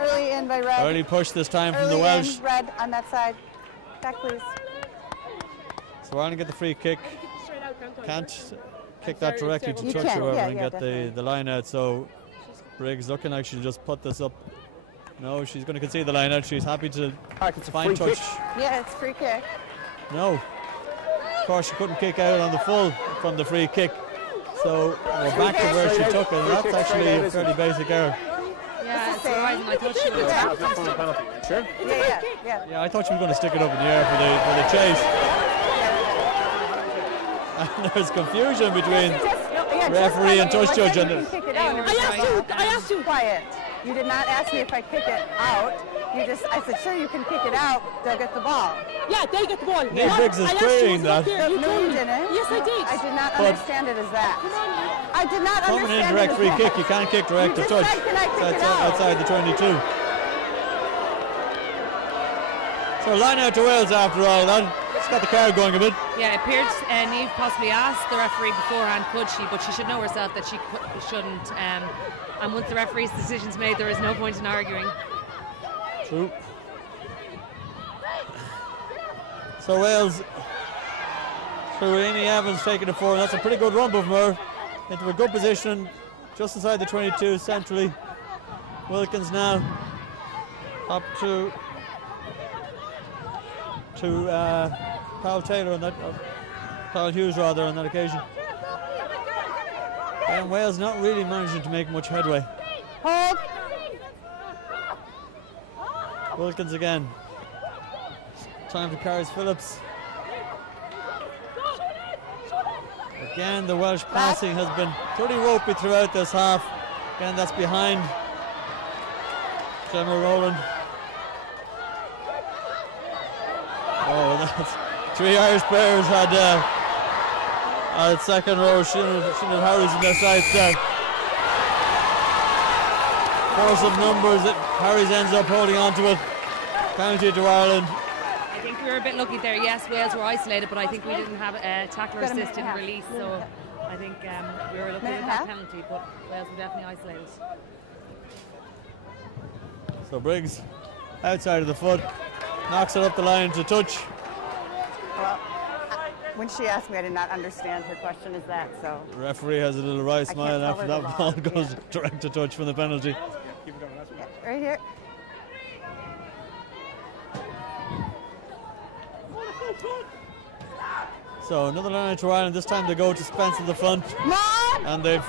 Early in by Red. Early push this time from Early the Welsh. in, Red on that side. Back, please. So Ireland get the free kick. Can't kick that directly to touch, however, and get the line out. So Briggs looking like she'll just put this up. No, she's going to concede the line out. She's happy to find touch. Yeah, it's free kick. No. Of course, she couldn't kick out on the full from the free kick. So we're back to where she took it, and that's actually a fairly basic error. Yeah, it's surprising. I thought she would have. Sure? Yeah. Yeah, I thought she was going to stick it up in the air for the chase. And there's confusion between referee and touch judge. I asked you. Quiet. You did not ask me if I kick it out. I said, sure, you can kick it out. They'll get the ball. Yeah, they get the ball. Nick Briggs is querying that. No, you didn't. Yes, I did. I did not understand it as that. I did not understand it. Coming in direct free kick, you can't kick direct to touch. Outside the 22. So line out to Wales after all that. It's got the crowd going a bit. Yeah, it appears Niamh possibly asked the referee beforehand, could she, but she should know herself that she shouldn't. And once the referee's decision's made, there is no point in arguing. True. So Wales, through Amy Evans taking it forward. That's a pretty good rumble from her. Into a good position, just inside the 22 centrally. Wilkins now up to Powell Taylor on that, Powell Hughes rather on that occasion. And Wales not really managing to make much headway. Hold. Wilkins again. Time for Caris Phillips. Again, the Welsh passing has been pretty ropey throughout this half. Again, that's behind Gemma Rowland. Oh, that's 3 Irish players had second row. Sinead Harris in their sights there. Force of numbers that Harris ends up holding on to it. Penalty to Ireland. I think we were a bit lucky there. Yes, Wales were isolated, but I think we didn't have a tackler assist in release, so I think we were lucky with that penalty, but Wales were definitely isolated. So Briggs, outside of the foot, knocks it up the line to touch. Well, when she asked me, I did not understand her question as that, so. The referee has a little wry smile after that ball goes direct to touch from the penalty. Yeah, right here. So another line to Ireland. This time they go to Spence in the front, and they've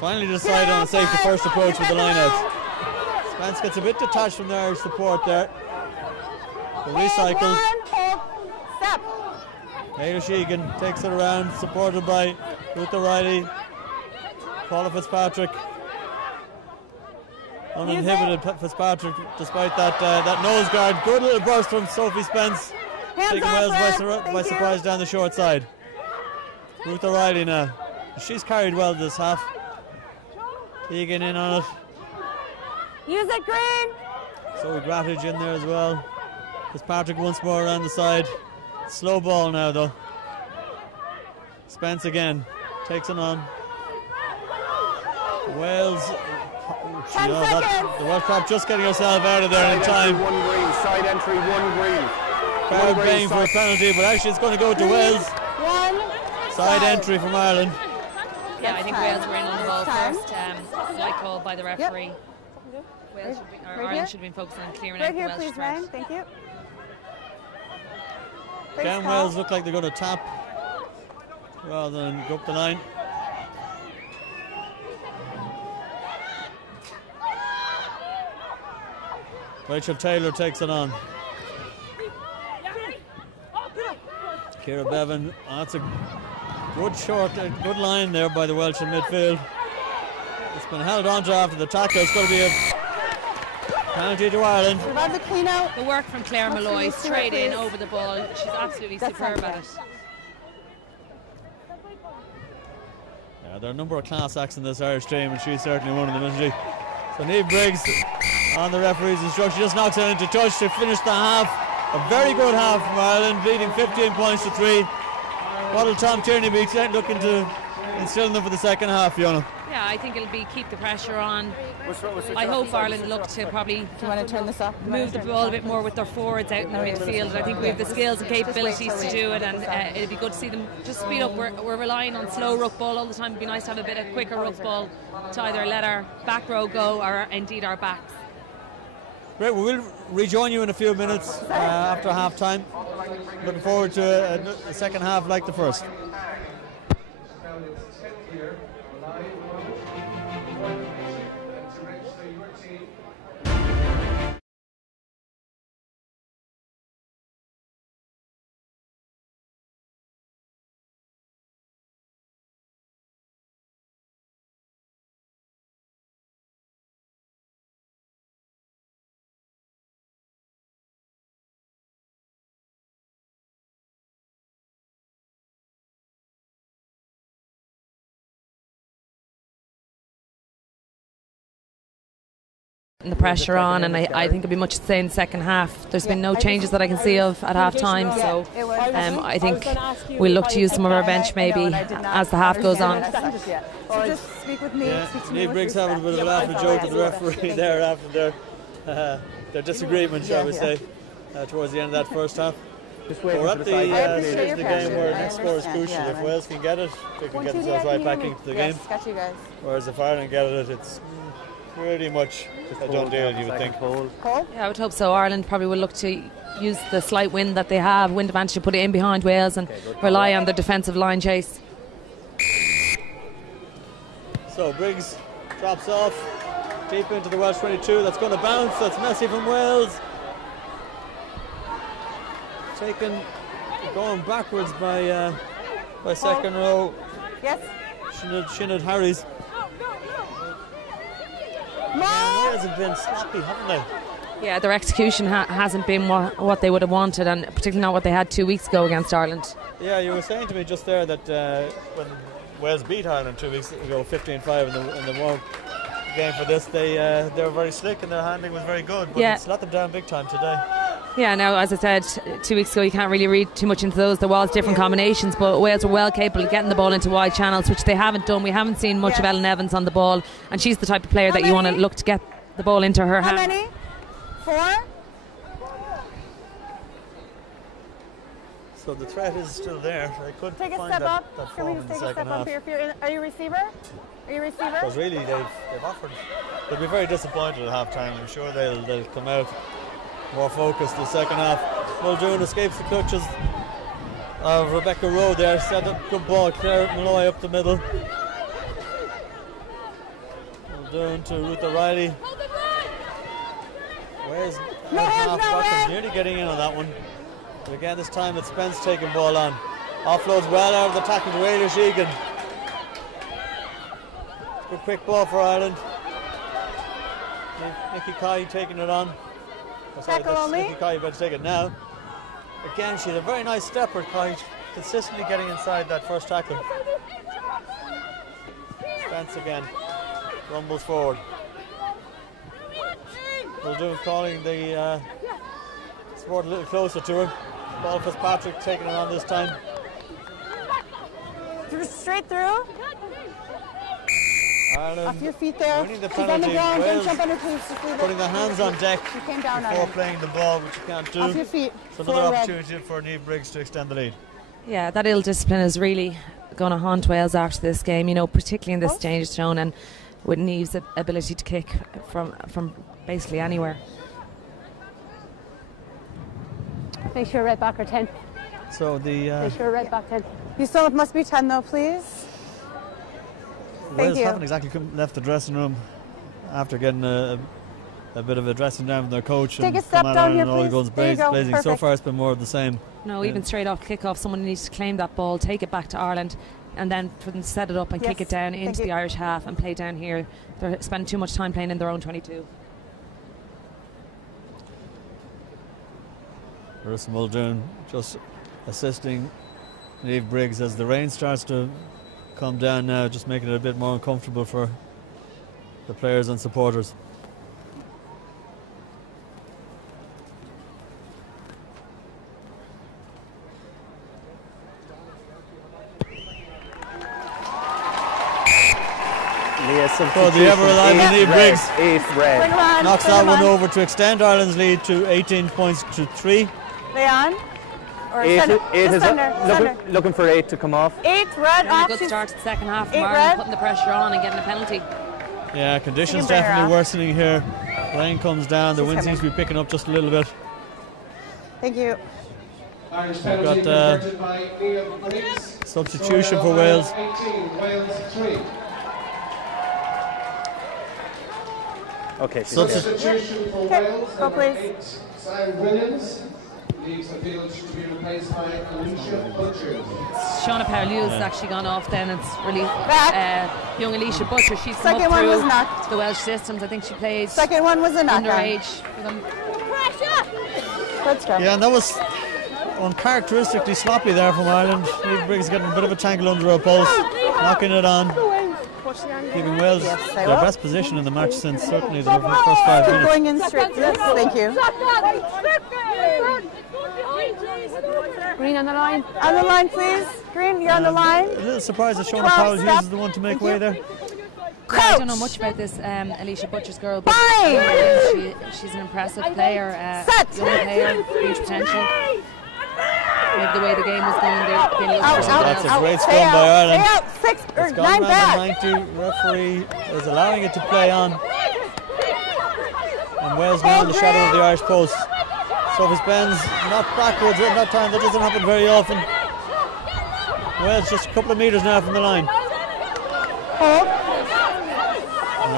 finally decided on a safety first approach with the line out. Spence gets a bit detached from the Irish support there. The recycle. Taylor Sheegan takes it around, supported by Ruth O'Reilly, Paula Fitzpatrick. Uninhibited Fitzpatrick, despite that nose guard. Good little burst from Sophie Spence. Taking Wales by surprise down the short side. Ruth O'Reilly now. She's carried well this half. Egan in on it. Use it, Green. So Grattage in there as well. Fitzpatrick once more around the side. Slow ball now though. Spence again. Takes it on. Wales. The Welsh crop just getting herself out of there in time. One green, side entry, one green. Crowd paying for a penalty, but actually it's going to go to Wales. Side entry from Ireland. Yeah, I think Wales were in on the ball first. White call by the referee. Ireland should have been focused on clearing out the Welsh please, threat. Ryan. Thank you. Again, Wales look like they're going to tap rather than go up the line. Rachel Taylor takes it on. Ciara Bevan, that's a good line there by the Welsh in midfield. It's been held on to after the tackle. It's going to be Penalty to Ireland. Survive the clean out. The work from Claire Malloy, straight in over the ball. She's absolutely superb at it. Yeah, there are a number of class acts in this Irish team, and she's certainly one of them, isn't she? So Niamh Briggs, on the referee's instruction, just knocks it into touch to finish the half. A very good half from Ireland, leading 15 points to 3. What will Tom Tierney be looking to instill in them for the second half, Fiona? Yeah, I think it'll be keep the pressure on. I hope Ireland look to probably Do you want to turn this up? move the ball a bit more with their forwards out in the midfield. I think we have the skills and capabilities to do it, and it'll be good to see them just speed up. We're relying on slow ruck ball all the time. It'd be nice to have a bit of quicker ruck ball to either let our back row go or indeed our backs. Great, we will rejoin you in a few minutes after half time. Looking forward to a second half like the first. The pressure on, and I think it'll be much the same second half. There's been no changes that I can see of at half time, so I think we'll look to use some of our bench maybe as the half goes on. So just speak with me. Niamh Briggs having a bit of a laugh and joke with the referee there after their disagreement, shall we say, towards the end of that first half. We're at the stage of the game where the next score is crucial. If Wales can get it, they can get themselves right back into the game. Whereas if Ireland get it, it's pretty much a done deal, you would think. Yeah, I would hope so. Ireland probably will look to use the slight wind that they have, wind advantage, to put it in behind Wales and rely on the defensive line chase. So Briggs drops off deep into the Welsh 22. That's going to bounce. That's messy from Wales. Going backwards by second row. Yes. Sinead Harries. Wales have been sloppy, haven't they? Yeah, their execution hasn't been what they would have wanted, and particularly not what they had 2 weeks ago against Ireland. Yeah, you were saying to me just there that when Wales beat Ireland 2 weeks ago, 15-5 in the warm game for this, they were very slick and their handling was very good, but it's let them down big time today. Yeah, now, as I said 2 weeks ago, you can't really read too much into those. There was different combinations, but Wales were well capable of getting the ball into wide channels, which they haven't done. We haven't seen much of Ellen Evans on the ball, and she's the type of player that you want to look to get the ball into her hand. How many? 4? So the threat is still there. I could take a find step that up. form in the second half. Are you receiver? Because really they've offered. They'll be very disappointed at half time. I'm sure they'll come out more focused the second half. Muldoon escapes the clutches of Rebecca Rowe there. Set up good ball. Claire Malloy up the middle. Muldoon to Ruth O'Reilly. Where's half nearly getting in on that one. But again, this time it's Spence taking ball on. Offloads well out of the tackle to Ailish Sheegan. Good quick ball for Ireland. Nikki Kye taking it on. Nikki Kye better take it now. Again, she had a very nice stepper, Kye, consistently getting inside that first tackle. Spence again. Rumbles forward. Muldoon calling the support a little closer to her. Ball Fitzpatrick taking it on this time. Straight through. Ireland off your feet there. Winning the She's on the penalty. ground. Wales Don't jump under, please. putting their hands on deck before on playing the ball, which you can't do. Off your feet. So another opportunity for Niamh Briggs to extend the lead. Yeah, that ill discipline is really going to haunt Wales after this game, you know, particularly in this change zone, and with Niamh's ability to kick from basically anywhere. Make sure right back or 10. So the make sure right back 10. You still must be 10 though, please. Wales haven't exactly left the dressing room after getting a bit of a dressing down from their coach. Take and a step down here, and all please. guns blazing. So far it's been more of the same. No, even straight off kickoff, someone needs to claim that ball, take it back to Ireland, and then for them to set it up and kick it down into the Irish half and play down here. They're spending too much time playing in their own 22. Marissa Muldoon just assisting Niamh Briggs as the rain starts to come down now, just making it a bit more uncomfortable for the players and supporters. So the ever-alive Niamh Briggs 8th red. knocks that one over to extend Ireland's lead to 18 points to 3. Leon? Or Eight is Thunder. looking for 8 to come off. 8 red off. A good start to the second half from 8 Ireland, red. putting the pressure on and getting a penalty. Yeah, conditions bring her definitely off. worsening here. Rain comes down, the She's wind coming. seems to be picking up just a little bit. Thank you. Irish penalty got, converted by Niamh Briggs. Substitution Score for Wales. 18, Wales 3. Okay, she's Substitution for Wales. Go, number please. 8, Sam Williams. Leaves the field to be replaced by Alicia Butcher. Shauna Perlew's actually gone off then. It's really Back. young Alicia Butcher. She's come Second up one through was knocked. the Welsh systems. I think she played Second one was a knockout. underage for them. Good stuff. Yeah, and that was uncharacteristically sloppy there from Ireland. Niamh Briggs getting a bit of a tangle under her post, knocking it on, giving Wales Yes, they their will. best position in the match since certainly the first 5 Keep minutes. going in straight. Yes, thank you. Green on the line. On the line, please. Green, you're on the line. A little surprised that Shauna 12 Powell step. uses the one to make Thank way you. there. I don't know much about this Alicia Butcher's girl, but Fine. she's an impressive player. Set. Young player, huge potential. Maybe the way the game was going, they're being looking for Out, something That's a else. great Stay scrum by out. Ireland. Stay out. 6 or It's gone 9 round back. the 90. Referee is allowing it to play on. And Wales now in the shadow of the Irish post. Sophie Spence knocked backwards in that time. That doesn't happen very often. Wales just a couple of metres now from the line. Hold.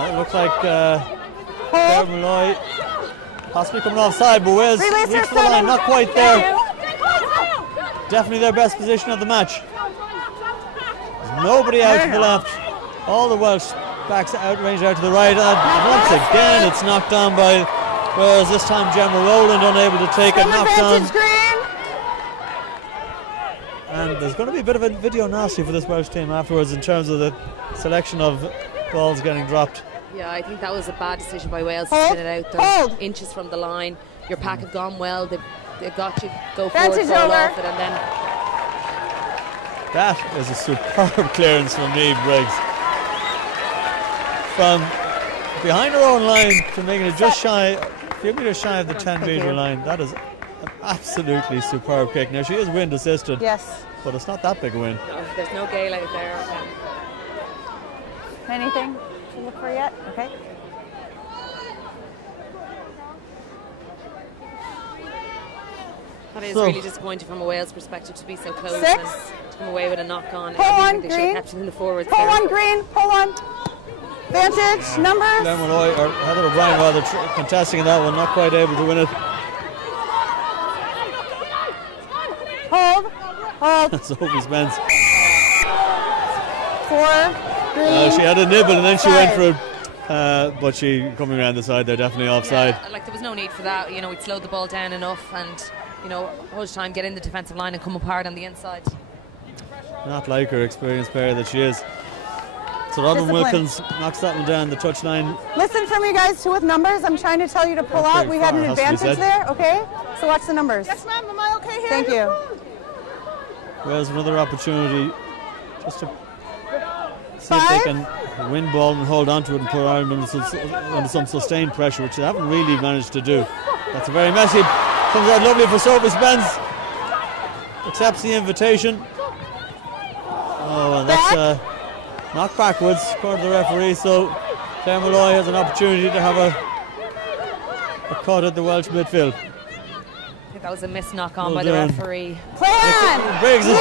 It looks like Claire Malloy possibly coming offside, but Wales Release reached her for the line, seven. not quite there. Definitely their best position of the match. There's nobody out to the left. All the Welsh backs outranged out to the right, and once again it's knocked on by Wales. This time Gemma Rowland unable to take it, From knocked on. advantage, Green. And there's going to be a bit of a video nasty for this Welsh team afterwards in terms of the selection of balls getting dropped. Yeah, I think that was a bad decision by Wales Hold, to spin it out. They're hold. inches from the line. Your pack have gone well. They've got you go forward, Vantage fall over. off it, and then That is a superb clearance from Niamh Briggs. From behind her own line to making it just shy, a few metres shy of the 10-metre line. That is an absolutely superb kick. Now she is wind assisted, Yes. but it's not that big a win. no, there's no gale out there. Anything to look for yet? Okay. That is So- really disappointing from a Wales perspective to be so close 6. and to come away with a knock on. Pull I on, think they should Green. have kept it in the forwards Pull there. on, Green. Pull on. Vantage. Numbers. Claire Malloy, or Heather O'Brien rather, contesting in that one, not quite able to win it. Hold. Hold. Sophie Spence. 4. Green. She had a nibble and then she went 5. for it. But she coming around the side, they're definitely offside. Yeah, like there was no need for that. You know, we'd slowed the ball down enough, and you know, hold time, get in the defensive line, and come apart on the inside. Not like her experienced player that she is. So Robin Discipline. Wilkins knocks that one down the touchline. Listen for me, guys, too, with numbers. I'm trying to tell you to pull Not out. very We had far, an has to be advantage said. there, okay? So watch the numbers. Yes, ma'am. Am I okay here? Thank you. Where's another opportunity just to see 5. if they can win ball and hold on to it and put Ireland under some sustained pressure, which they haven't really managed to do. That's a very messy. Comes out lovely for Sophie Spence. Accepts the invitation. Oh, and that's knocked backwards according to the referee. So Claire Malloy has an opportunity to have a cut at the Welsh midfield. I think that was a missed knock on Well by the done. referee. Play on. Briggs is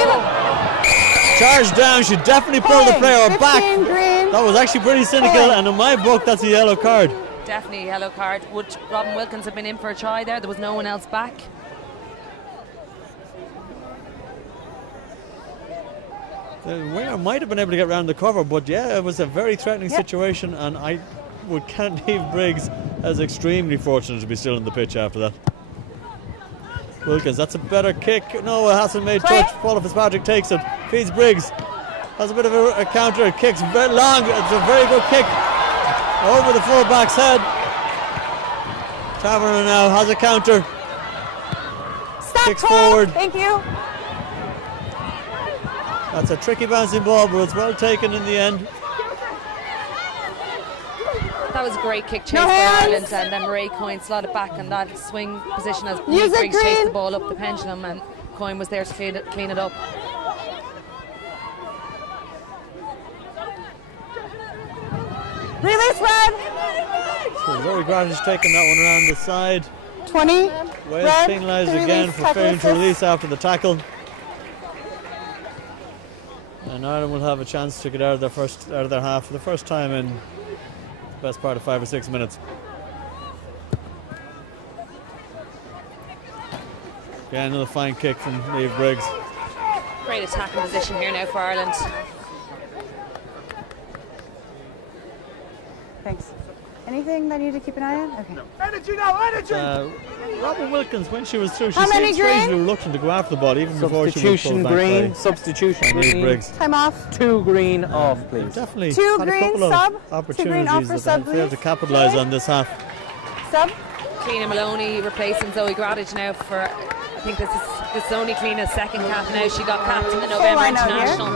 charged down. She definitely pulled the player 15, back. Green. That was actually pretty cynical, Hey. and in my book, that's a yellow card. Definitely a yellow card. Would Robin Wilkins have been in for a try there? There was no one else back. The winger might have been able to get around the cover, but yeah, it was a very threatening Yep. situation, and I would count Niamh Briggs as extremely fortunate to be still on the pitch after that. Wilkins, that's a better kick. No, it hasn't made touch. Paula Fitzpatrick takes it. Feeds Briggs. Has a bit of a counter. Kicks very long. It's a very good kick over the full-back's head. Taverner now has a counter. Kicks forward. Thank you. That's a tricky bouncing ball, but it's well taken in the end. That was a great kick chase for Ireland, and then Mairead Coyne slotted back in that swing position as Briggs chased the ball up the pendulum, and Coyne was there to clean it up. Release red. So Zoe Grattage taking that one around the side. 20. Wales penalised again for failing to release after the tackle. And Ireland will have a chance to get out of their half for the first time in the best part of 5 or 6 minutes. Again, another fine kick from Niamh Briggs. Great attacking position here now for Ireland. Thanks. Anything that you need to keep an eye on? Okay. No. Energy now, energy! Robin Wilkins, when she was through, she seemed strangely reluctant to go after the ball, even before she was pulled back by Substitution green. Briggs. Time off. 2 green off, please. Definitely 2 had green a couple sub. of opportunities that they failed to capitalise on this half. Sub. Cliona Maloney replacing Zoe Grattage now for, I think this is only Cliona's second cap now. She got capped in the November International.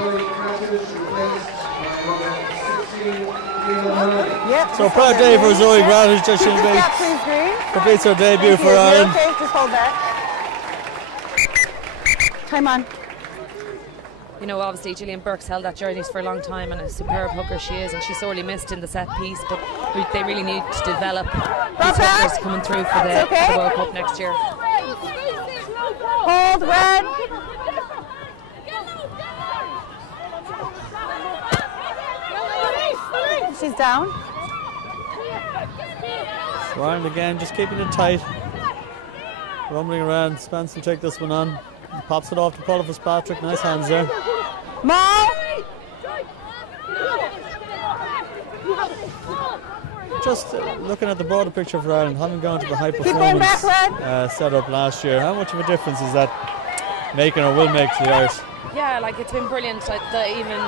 Yep. So proud day for Zoe Grattage that she completes her debut for Ireland. Okay, just hold that. Time on. You know, obviously Gillian Burke's held that journeys for a long time, and a superb hooker she is, and she's sorely missed in the set piece, but they really need to develop these hookers coming through for the World Cup next year. Hold red. She's down. So Ireland again, just keeping it tight. Rumbling around. Spence will take this one on. He pops it off to Paula Fitzpatrick. Nice hands there. Maul. Just looking at the broader picture for Ireland, having gone to the high performance setup last year, how much of a difference is that making or will make to the Irish? Yeah, like it's been brilliant. Like even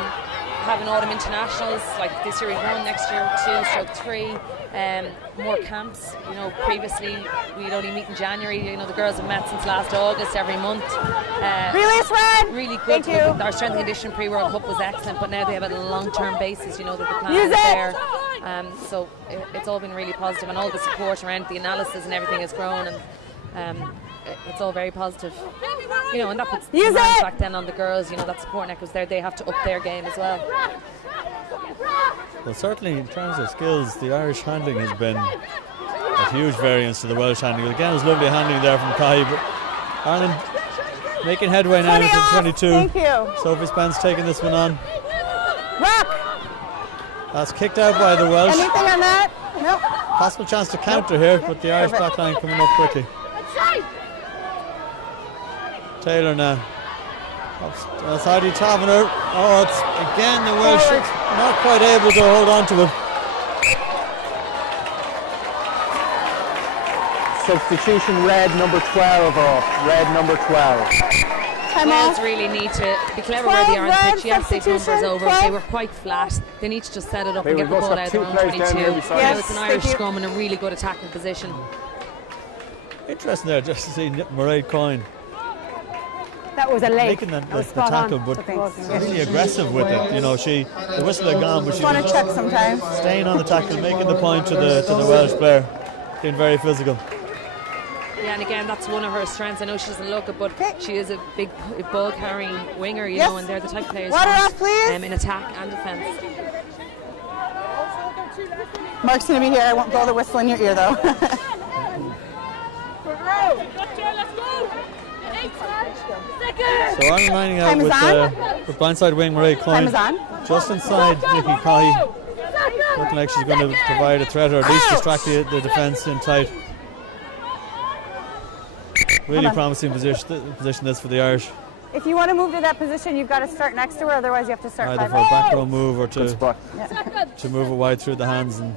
having autumn internationals, like this year we've won, next year 2/3, more camps. You know, previously we'd only meet in January. You know, the girls have met since last August every month. Release red. Really good. Our strength and conditioning pre-World Cup was excellent, but now they have it on a long-term basis. You know, that the plan is there. So it's all been really positive, and all the support around the analysis and everything has grown, and it's all very positive. You know, and that puts demands back then on the girls. You know, that support network was there. They have to up their game as well. Well, certainly in terms of skills, the Irish handling has been a huge variance to the Welsh handling. Again, it was lovely handling there from Kai, but Ireland making headway now into 22. Thank you. Sophie Spence taking this one on. Rock. That's kicked out by the Welsh. Anything on that? Nope. Possible chance to counter here, but the Irish backline coming up quickly. Taylor now. That's Heidi Taverner. Oh, it's again the Welsh not quite able to hold on to it. Substitution red number 12 off. Red number 12. Wales really need to be clever where they are on the pitch. Yes, they've numbers over. They were quite flat. They need to just set it up and get the ball out of their own 22. Now it's an Irish scrum in a really good attacking position. Interesting there just to see Mairead Coyne. That was a leg. Making the tackle, but really aggressive with it. You know, the whistle had gone, but she was check sometimes. Staying on the tackle, making the point to the Welsh player. Being very physical. Yeah, and again, that's one of her strengths. I know she doesn't look it, but she is a big ball-carrying winger, you know, and they're the type of players in attack and defence. Mark's going to be here. I won't blow the whistle in your ear, though. So I'm lining out with blindside wing Mairead Coyne. Just inside Nikki Coyne. Looking like she's going to provide a threat or at least distract the defence in tight. Really promising position this for the Irish. If you want to move to that position, you've got to start next to her, otherwise you have to start either for a back row move or to move it wide through the hands. And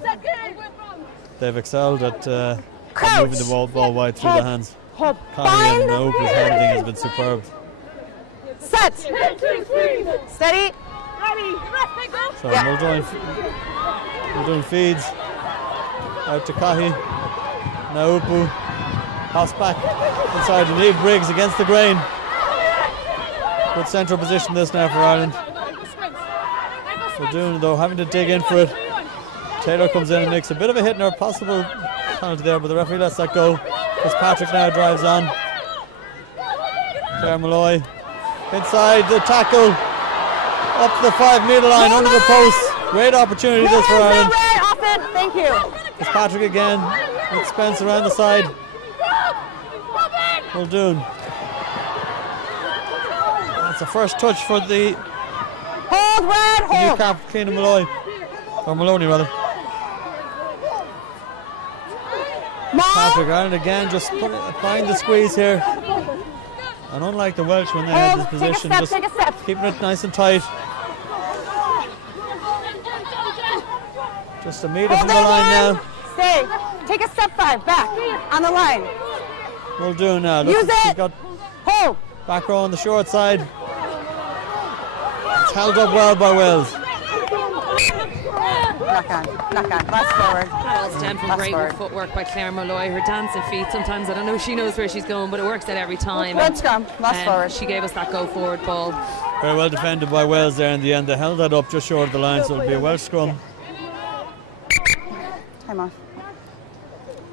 they've excelled at moving the ball wide through the hands. Connie and Naopu's handling has been superb. Set. Steady. So Muldoon feeds out to Cahy. Naopu pass back inside to Niamh Briggs against the grain. Good central position this now for Ireland. Muldoon though having to dig in for it. Taylor comes in and makes a bit of a hit in her possible penalty there, but the referee lets that go. Fitzpatrick now drives on. Claire Malloy inside the tackle, up to the 5-metre line, under the post. Great opportunity this for Ireland. Thank you. Fitzpatrick again with Spence around the side. Muldoon. That's the first touch for the Hold, Red, hold. new cap, Clean Malloy. Or Maloney rather. Patrick Ireland again just applying the squeeze here. And unlike the Welsh when they had this position, just keeping it nice and tight. Just a metre from the line now. Stay. Take a step 5 back on the line. Muldoon now. Look, Use it. she's got Hold. back row on the short side. It's held up well by Wales. Knock on. Last forward. Well stemmed from great footwork by Claire Malloy. Her dancing feet, sometimes I don't know if she knows where she's going, but it works out every time. Good scrum. Last forward. She gave us that go forward ball. Very well defended by Wales there in the end. They held that up just short of the line, so it'll be a Welsh scrum. Time off.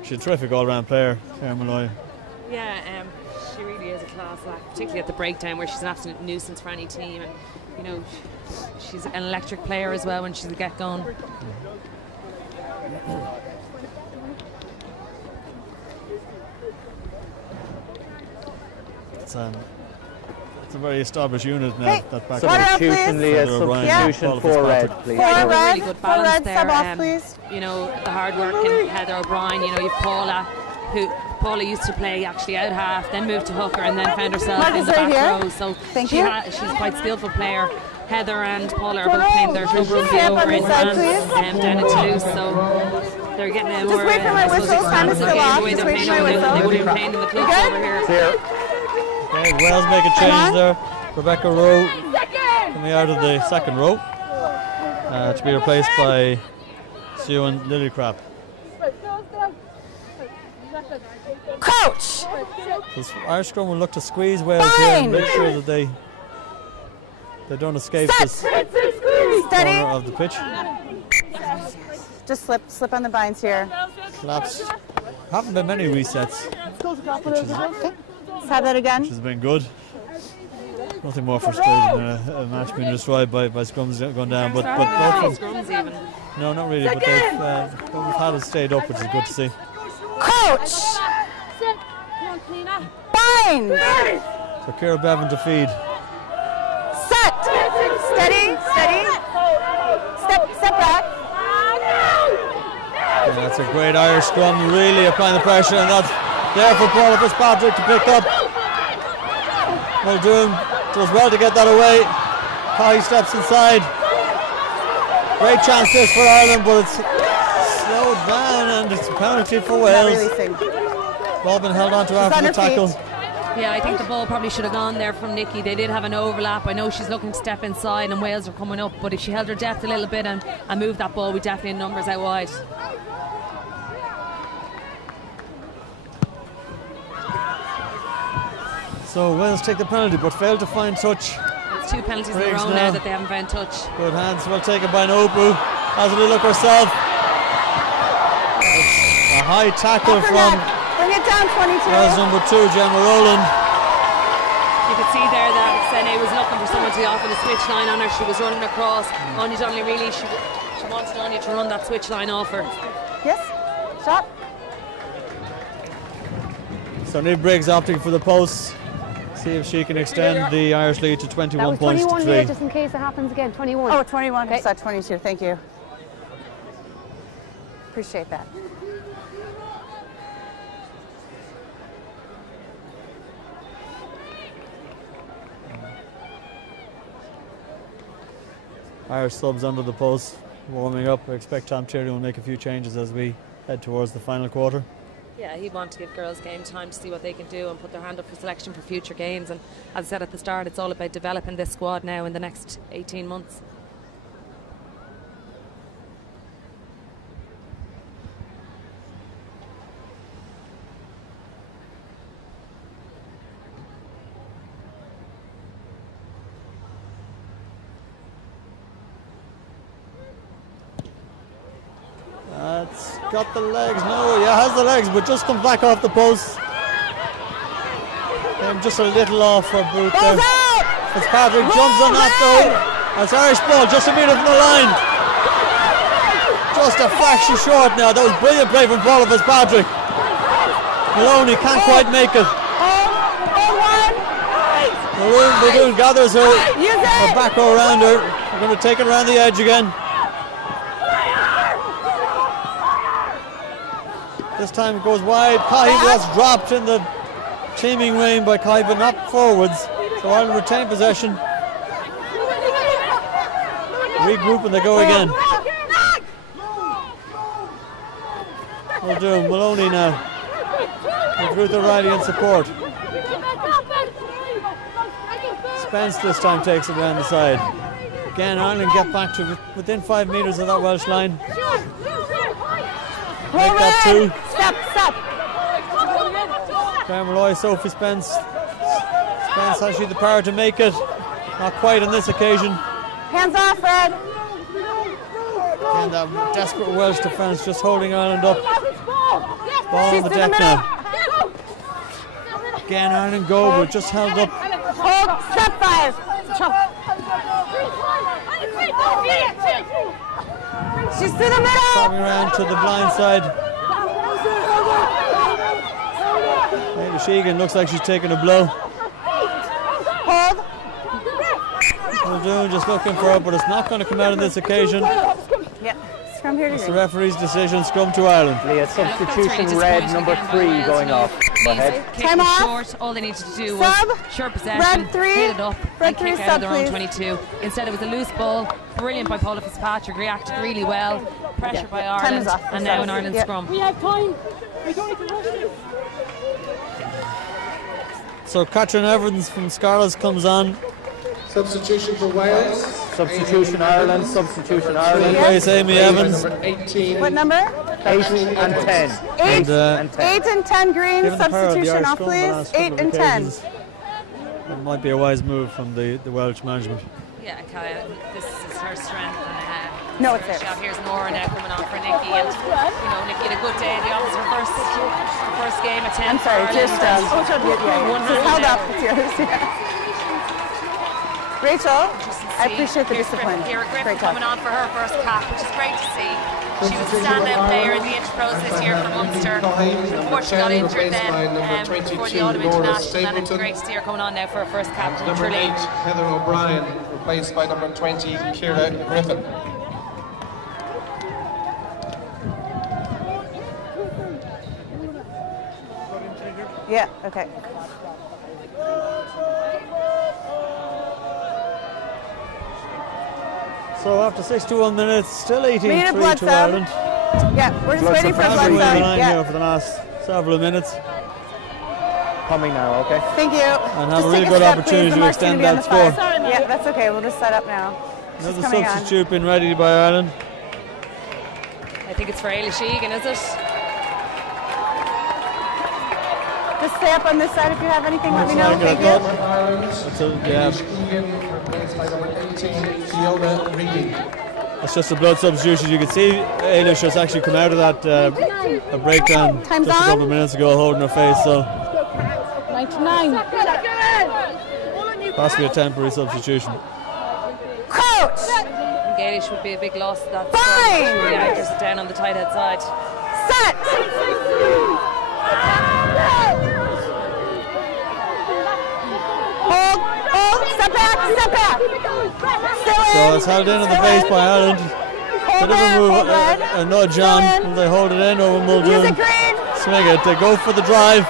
She's a terrific all-round player, Claire Malloy. Yeah, she really is a class act, particularly at the breakdown where she's an absolute nuisance for any team. And you know, she's an electric player as well when she's a get going. It's a very established unit now. That back substitution, Leah, substitution for Red, please. For really good balance there. Sub off, please. You know, the hard working Heather O'Brien. You know, you've Paula, who used to play actually out half, then moved to hooker, and then found herself in the back row. So she's quite a skillful player. Heather and Paula are both playing their club rugby over in France down in Toulouse, so they're getting a more experience of the way they're playing over there. They would have been playing in the clubs over here. Okay, Wales make a change there. Rebecca Rowe coming out of the second row to be replaced by Sue and Lillycrap. Coach! This Irish scrum will look to squeeze Wales here and make sure that they don't escape this corner of the pitch. Just slip on the binds here. Collapse. Haven't been many resets. Let's have that again. Which has been good. Nothing more frustrating than a match being destroyed by scrums going down. But both of them, no, not really. But what we've had has stayed up, which is good to see. Coach! Bind! So Ciara Bevan to feed. Set! Steady. Step back. Yeah, that's a great Irish scrum, really applying the pressure, and that's there for Paula Fitzpatrick to pick up. Muldoon does well to get that away. Cahy steps inside. Great chance this for Ireland, but it's slowed down, and it's a penalty for Wales. Robin held on to after the tackle. Yeah, I think the ball probably should have gone there from Nikki. They did have an overlap. I know she's looking to step inside and Wales are coming up, but if she held her depth a little bit and moved that ball, we definitely had numbers out wide. So Wales take the penalty but fail to find touch. It's 2 penalties in a row now that they haven't found touch. Good hands, well taken by Naopu. Has a look herself. It's a high tackle from Bring it down, 22. Wales number 2, Gemma Rowland. You could see there that Sene was looking for someone to offer the switch line on her. She was running across. Anya Donnelly really, she wanted Anya to run that switch line off her. Yes, shot. So Niamh Briggs opting for the post. See if she can extend the Irish lead to 21 points to 3. Here, just in case it happens again. 21. Oh, 21. Okay. I saw 22. Thank you. Appreciate that. Irish subs under the post, warming up. I expect Tom Tierney will make a few changes as we head towards the final quarter. Yeah, he'd want to give girls game time to see what they can do and put their hand up for selection for future games. And as I said at the start, it's all about developing this squad now in the next 18 months. It's got the legs. No, yeah, has the legs, but just comes back off the post. And just a little off for boot there. Fitzpatrick jumps on that though. That's Irish ball, just a metre from the line. Just a fraction short now. That was brilliant play from Paul Fitzpatrick. Maloney can't quite make it. Muldoon gathers her back around her. We're going to take it around the edge again. This time it goes wide. Cahill was dropped in the teaming lane by Cahill, but not forwards. So Ireland retain possession. Regroup and they go again. Muldoon, Maloney now. With Ruth O'Reilly in support. Spence this time takes it around the side. Again, Ireland get back to within 5 metres of that Welsh line. Make that 2. Step. Claire Malloy, Sophie Spence. Spence has she the power to make it. Not quite on this occasion. Hands off, Fred. And that desperate Welsh defence just holding Ireland up. Ball on the deck now. Again, Ireland go, but just held up. Hold, step 5. She's to the middle. Coming around to the blind side. Layla Sheegan looks like she's taking a blow. Hold. Muldoon just looking for it, but it's not going to come out on this occasion. Yeah, scrum here to It's the referee's decision, scrum to Ireland. Leah, substitution red number 3 going off. Go ahead. Time off. Short. All they needed to do was short possession, red 3, hit it up, red and 3 kick out of their own 22. Instead, it was a loose ball. Brilliant by Paula Fitzpatrick. Reacted really well. Pressure by Ireland, and now an Ireland scrum. We have time. We don't need to rush it. So Catherine Evans from Scarlets comes on. Substitution for Wales. Substitution Ireland. Substitution Ireland. Replace Amy Evans. Number 18. What number? 8 and 10. 8 And, 8 and 10 green. given the power of the Substitution Irish off, scrum the please. last 8 couple of and 10. occasions, it might be a wise move from the Welsh management. Yeah, Kaya, this is her strength. And, No, it's theirs. Here's Nora now coming on for Nikki, and Nikki had a good day. The officer first game at 10. I'm sorry, just held up. It's yours. Rachel, I appreciate the discipline. Kira Griffin Great talk. coming on for her first cap, which is great to see. She was a standout player in the Interpros this year for Munster. Before she got injured then, before the Autumn International, and it's great to see her coming on now for her first cap. Number 8, Heather O'Brien, replaced by number 20, Kira Griffin. Yeah, okay. So after 61 minutes, still 18-3 to sub. Ireland. Yeah, we're just waiting for a blood We're sub. here for the last several minutes. Coming now, okay? Thank you. And have Just a really take good step, opportunity please. to The extend mark's that gonna be on score. the 5. Yeah, that's okay. We'll just set up now. Another Just coming on. substitute being readied by Ireland. I think it's for Ailey Sheegan, is it? Just stay up on this side if you have anything. Let me know. Like Thank it, you. Replaced by number 18, Fiona Reedy. That's just a blood substitution. You can see Ailish just actually come out of that a breakdown Time's just a on. couple of minutes ago, holding her face. So 99. possibly a temporary substitution. Coach! Gaelish would be a big loss. That's Fine. really anchors it down on the tight head side. Set! Hold, step back. Still So in. it's held in at the base by Ireland. Bit of a move, a nudge on, and they hold it in over Muldoon. Music green. Swing it, they go for the drive.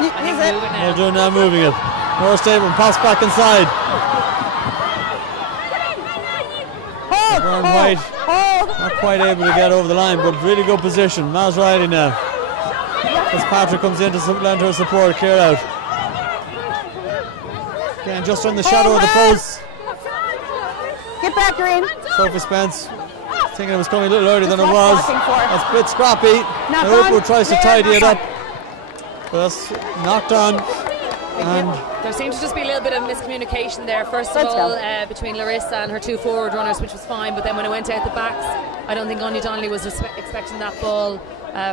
Use it. Muldoon now moving it. More stable, pass back inside. White, not quite able to get over the line, but really good position. Miles Riley now. Fitzpatrick comes in to lend her support. Clear out. Again, just on the shadow of the post. Get back, Green. Sophie Spence thinking it was coming a little earlier than it was. That's a bit scrappy. Liverpool tries to tidy it up. But that's knocked on. And there seemed to just be a little bit of miscommunication there. First of all, between Larissa and her two forward runners, which was fine. But then when it went out the backs, I don't think Anya Donnelly was expecting that ball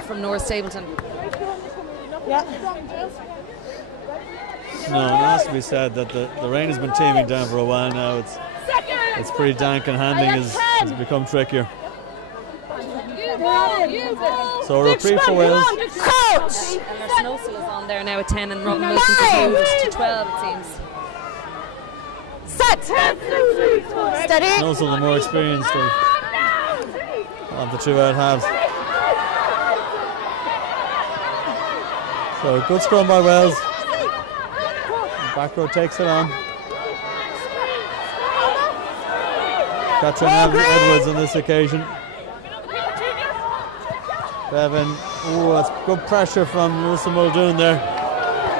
from Nora Stapleton. Yeah. No, it has to be said that the rain has been teeming down for a while now. It's pretty dank and handling has become trickier. So reprieve for Wales. Coach! Ella Snowsill is on there now at 10 and Robin Wilson has moved to 12 it seems. Set! Steady. Snowsill the more experienced of the two out halves. So good scrum by Wales. Back row takes it on. Catherine Edwards on this occasion. Bevan, that's good pressure from Melissa Muldoon there.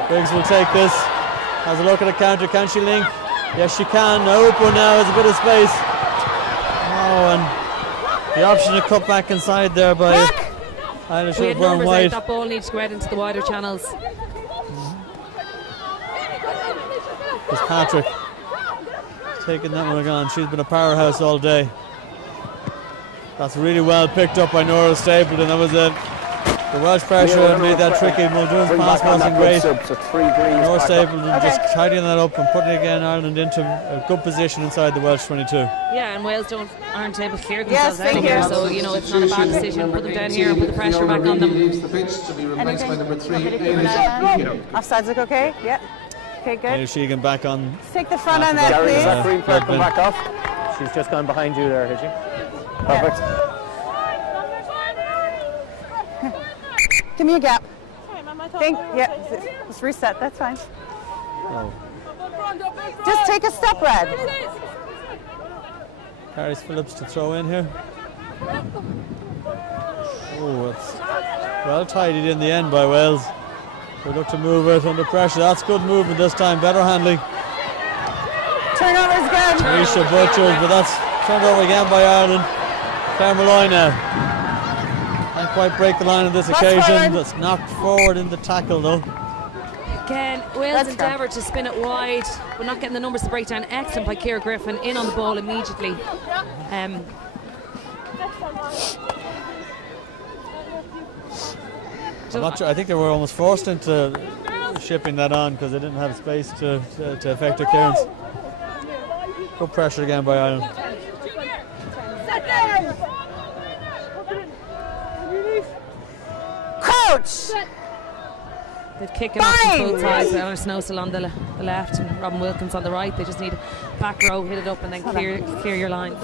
Briggs will take this. Has a look at the counter. Can she link? Yes, she can. Open now has a bit of space. Oh, and the option to cut back inside there by Irish We had Brown numbers White. out, that ball needs to go out into the wider channels. Fitzpatrick taking that one again. She's been a powerhouse all day. That's really well picked up by Nora Stapleton. That was the Welsh pressure and made that tricky. Muldoon's pass wasn't great. Nora Stapleton just tidying that up and putting again Ireland into a good position inside the Welsh 22. Yeah, and Wales aren't able to clear themselves out here, so you know it's not a bad decision. Put them down here and put the pressure back on them. Offsides look okay? Yep. Okay, good. Sheegan back on. Take the front on that, Gary, please. is that green flag come back off? She's just gone behind you there, has she? Perfect. Give me a gap. Just reset, that's fine. Oh. Just take a step, Red. Paris Phillips to throw in here. Oh, it's well tidied in the end by Wales. They look to move it under pressure. That's good movement this time, better handling. Turnover's good. Tarisha butchers, but that's turned over again by Ireland. Claire Malloy now. Can't quite break the line on this occasion. That's knocked forward in the tackle though. Again, Wales endeavoured to spin it wide, but not getting the numbers to break down. Excellent by Ciara Griffin, in on the ball immediately. I'm not sure. I think they were almost forced into shipping that on because they didn't have space to effect a clearance. Good pressure again by Ireland. Coach! They've kicked off from both sides. Ella Snowsill on the left and Robin Wilkins on the right. They just need back row, hit it up and then clear your lines.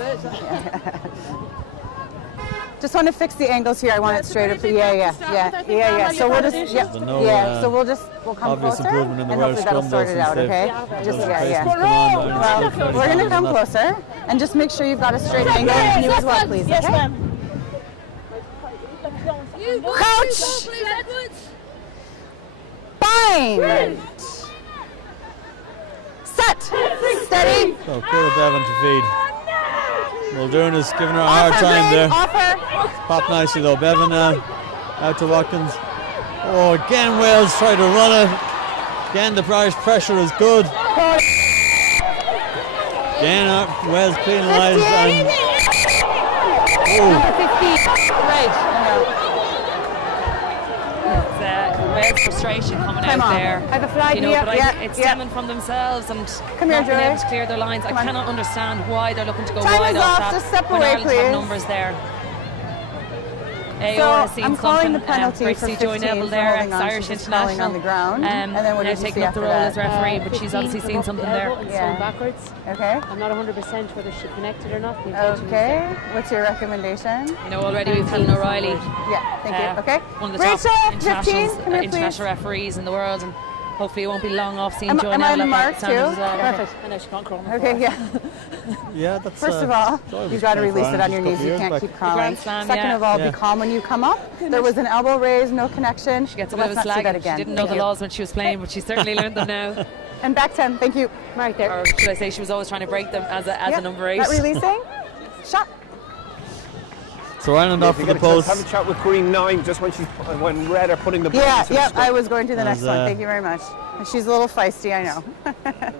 Just want to fix the angles here. I want it straight up. Yeah. So we'll just, so we'll come closer improvement in the and Welsh hopefully that'll scrum sort it out, okay? Just, Well, we're going to come closer and just make sure you've got a straight angle. And you as well, please, okay? Coach! Bind! Set! Steady! So Ciara Bevan to feed. Muldoon is giving her a hard time there. Pop nicely though. Bevan now out to Watkins. Oh, again Wales try to run it. Again the Irish pressure is good. Again Wales penalised and Wales frustration coming out there. I have a flag but it's stemming from themselves and not being able to clear their lines. I cannot understand why they're looking to go wide off that just step when away, Ireland have numbers there. AO has seen I'm calling something. the penalty Great to see Joy Neville there, ex-Irish international, on the ground, and then now taking up the role as referee, but she's obviously seen something there. Going backwards. Okay. I'm not 100% whether she connected or not. Okay. What's your recommendation? You know, already we've Helen O'Reilly. Yeah. Thank you. Okay. One of the top international referees in the world, and hopefully it won't be long off seeing Joy Neville at that standard as well. Perfect. I know she can't crawl. Okay. Yeah. Yeah, that's First of all, you've got to release it on your knees. You can't keep crawling. Second of all, be calm when you come up. There was an elbow raise, no connection. She gets a bit of a slag. She didn't know the laws when she was playing, but she certainly learned them now. And back 10, thank you. Right there. Or should I say she was always trying to break them as a number 8. Not releasing. Shot. So Ireland off for the post. Have a chat with Green 9 just when Red are putting the ball into yeah, the I was going to the next one. Thank you very much. She's a little feisty, I know.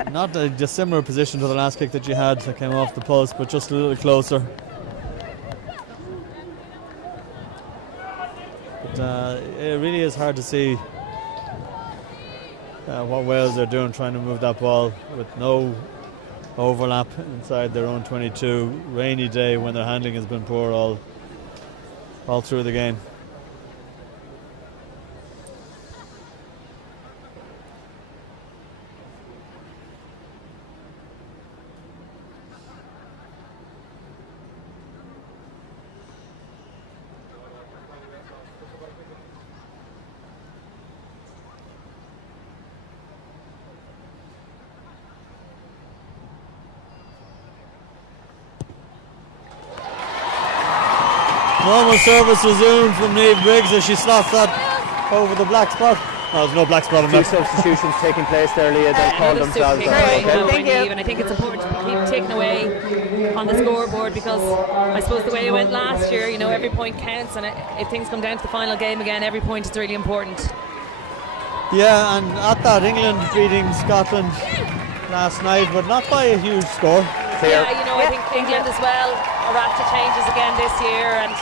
Not a dissimilar position to the last kick that you had that came off the post, but just a little closer. But it really is hard to see what Wales are doing, trying to move that ball with no overlap inside their own 22. Rainy day when their handling has been poor all through the game. Normal service resumed from Niamh Briggs as she slots that over the black spot. Oh, there's no black spot on that. Substitutions taking place there, Leah. They'll call themselves. Thank you. And I think it's important to keep taking away on the scoreboard, because I suppose the way it went last year, you know, every point counts, and if things come down to the final game again, every point is really important. Yeah, and at that, England beating Scotland last night, but not by a huge score. Yeah, you know, I think England as well are after changes again this year, and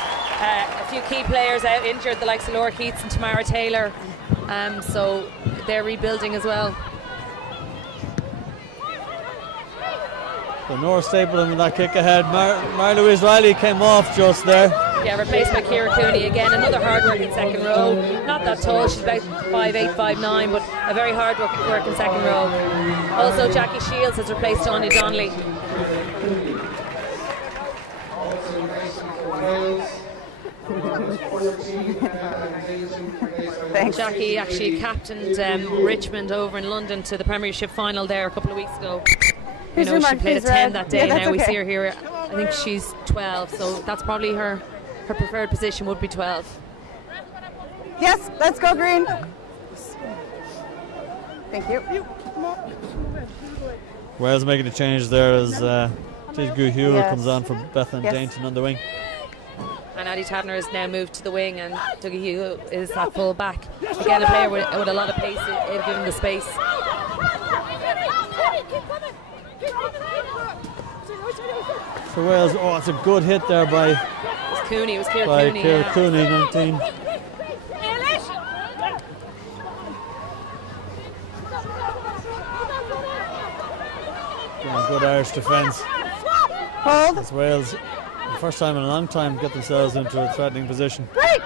a few key players out injured, the likes of Laura Keats and Tamara Taylor, so they're rebuilding as well. So Nora Stapleton with that kick ahead. Mar-Louise Riley came off just there. Yeah, replaced by Ciara Cooney again, another hard-working second row. Not that tall, she's about 5'8", 5'9", but a very hard-working second row. Also, Jackie Shields has replaced Anya Donnelly. Thanks. Jackie actually captained Richmond over in London to the Premiership final there a couple of weeks ago. You know, she played a 10 that day. Now we see her here. I think she's 12, so that's probably her preferred position would be 12. Yes, let's go green. Thank you. Wales making a change there as Tidgu Hugh comes on for Bethan Dainton on the wing. And Addie Taverner has now moved to the wing, and Dougie Hugh is that full back. Again, a player with a lot of pace if given the space. So Wales, oh, it's a good hit there by Cooney. It was Ciara Cooney. Ciara Cooney, 19. Yeah, good Irish defence. Hold. As Wales, the first time in a long time, get themselves into a threatening position. Break.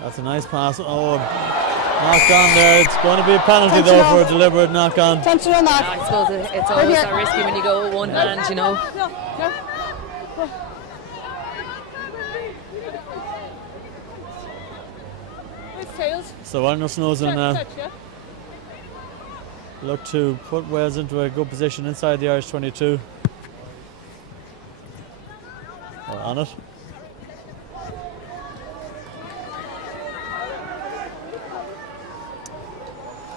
That's a nice pass. Oh, knocked on there. It's going to be a penalty though for a deliberate knock on. Intentional knock. Yeah, I suppose it's always so risky when you go with one hand, you know. So Arnold Snowden now look to put Wales into a good position inside the Irish 22. Or on it.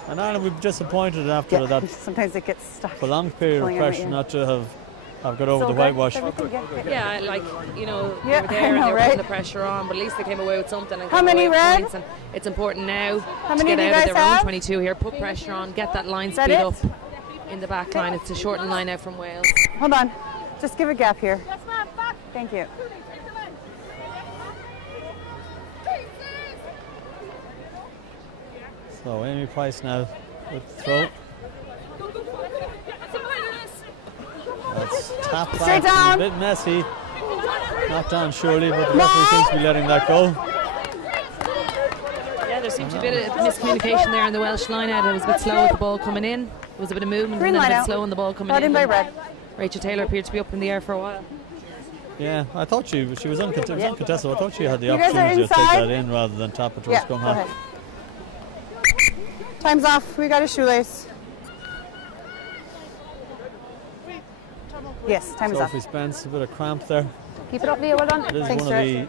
And Ireland would be disappointed after that. Sometimes it gets stuck. Prolonged period of pressure not to have got over the whitewash. Yeah, like, you know, they were there and they were putting the pressure on, but at least they came away with something. And how many red? And it's important now to get out of their own 22 here, put pressure on, get that line speed up in the back line. It's a shortened line out from Wales. Hold on, just give a gap here. Thank you. So Amy Price now with the throw. That's tapped back, a bit messy. Knocked on surely, but the referee seems to be letting that go. Yeah, there seemed to be a bit of miscommunication there in the Welsh line out. It was a bit slow with the ball coming in. There was a bit of movement and then a bit slow on the ball coming in. Rachel Taylor appeared to be up in the air for a while. Yeah, I thought she was uncontested. I thought she had the opportunity to take that in rather than tap it towards scrum half. Time's off. We got a shoelace. Yes, time is up. Sophie Spence, a bit of cramp there. Keep it up, Leah. Well done. It is Thanks, one of Stuart.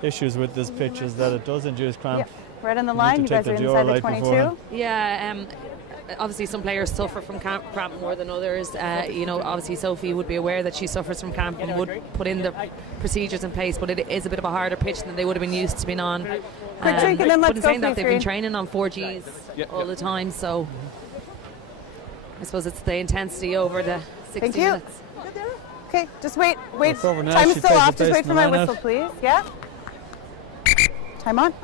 the issues with this pitch is that it does induce cramp. Yep. Right on the line. You guys are inside the 22. Yeah, obviously some players suffer from cramp more than others. You know, obviously Sophie would be aware that she suffers from cramp and would put in the procedures in place, but it is a bit of a harder pitch than they would have been used to being on. Quick drink and then let's go. Saying that they've been training on 4Gs all the time, so I suppose it's the intensity over the 60 minutes. Okay, just wait. Time is still off. Just wait for my whistle, please. Yeah. Time on.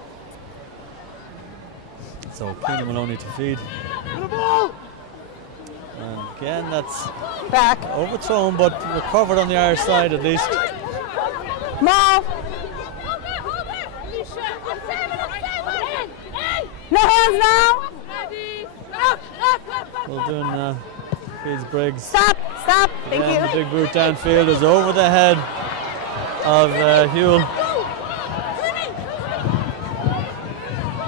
So Keena Maloney to feed. And again, that's back. Overthrown, but recovered on the Irish side at least. Move. No hands now. Well done, feeds Briggs. Stop. Thank you. The big boot downfield is over the head of Huel.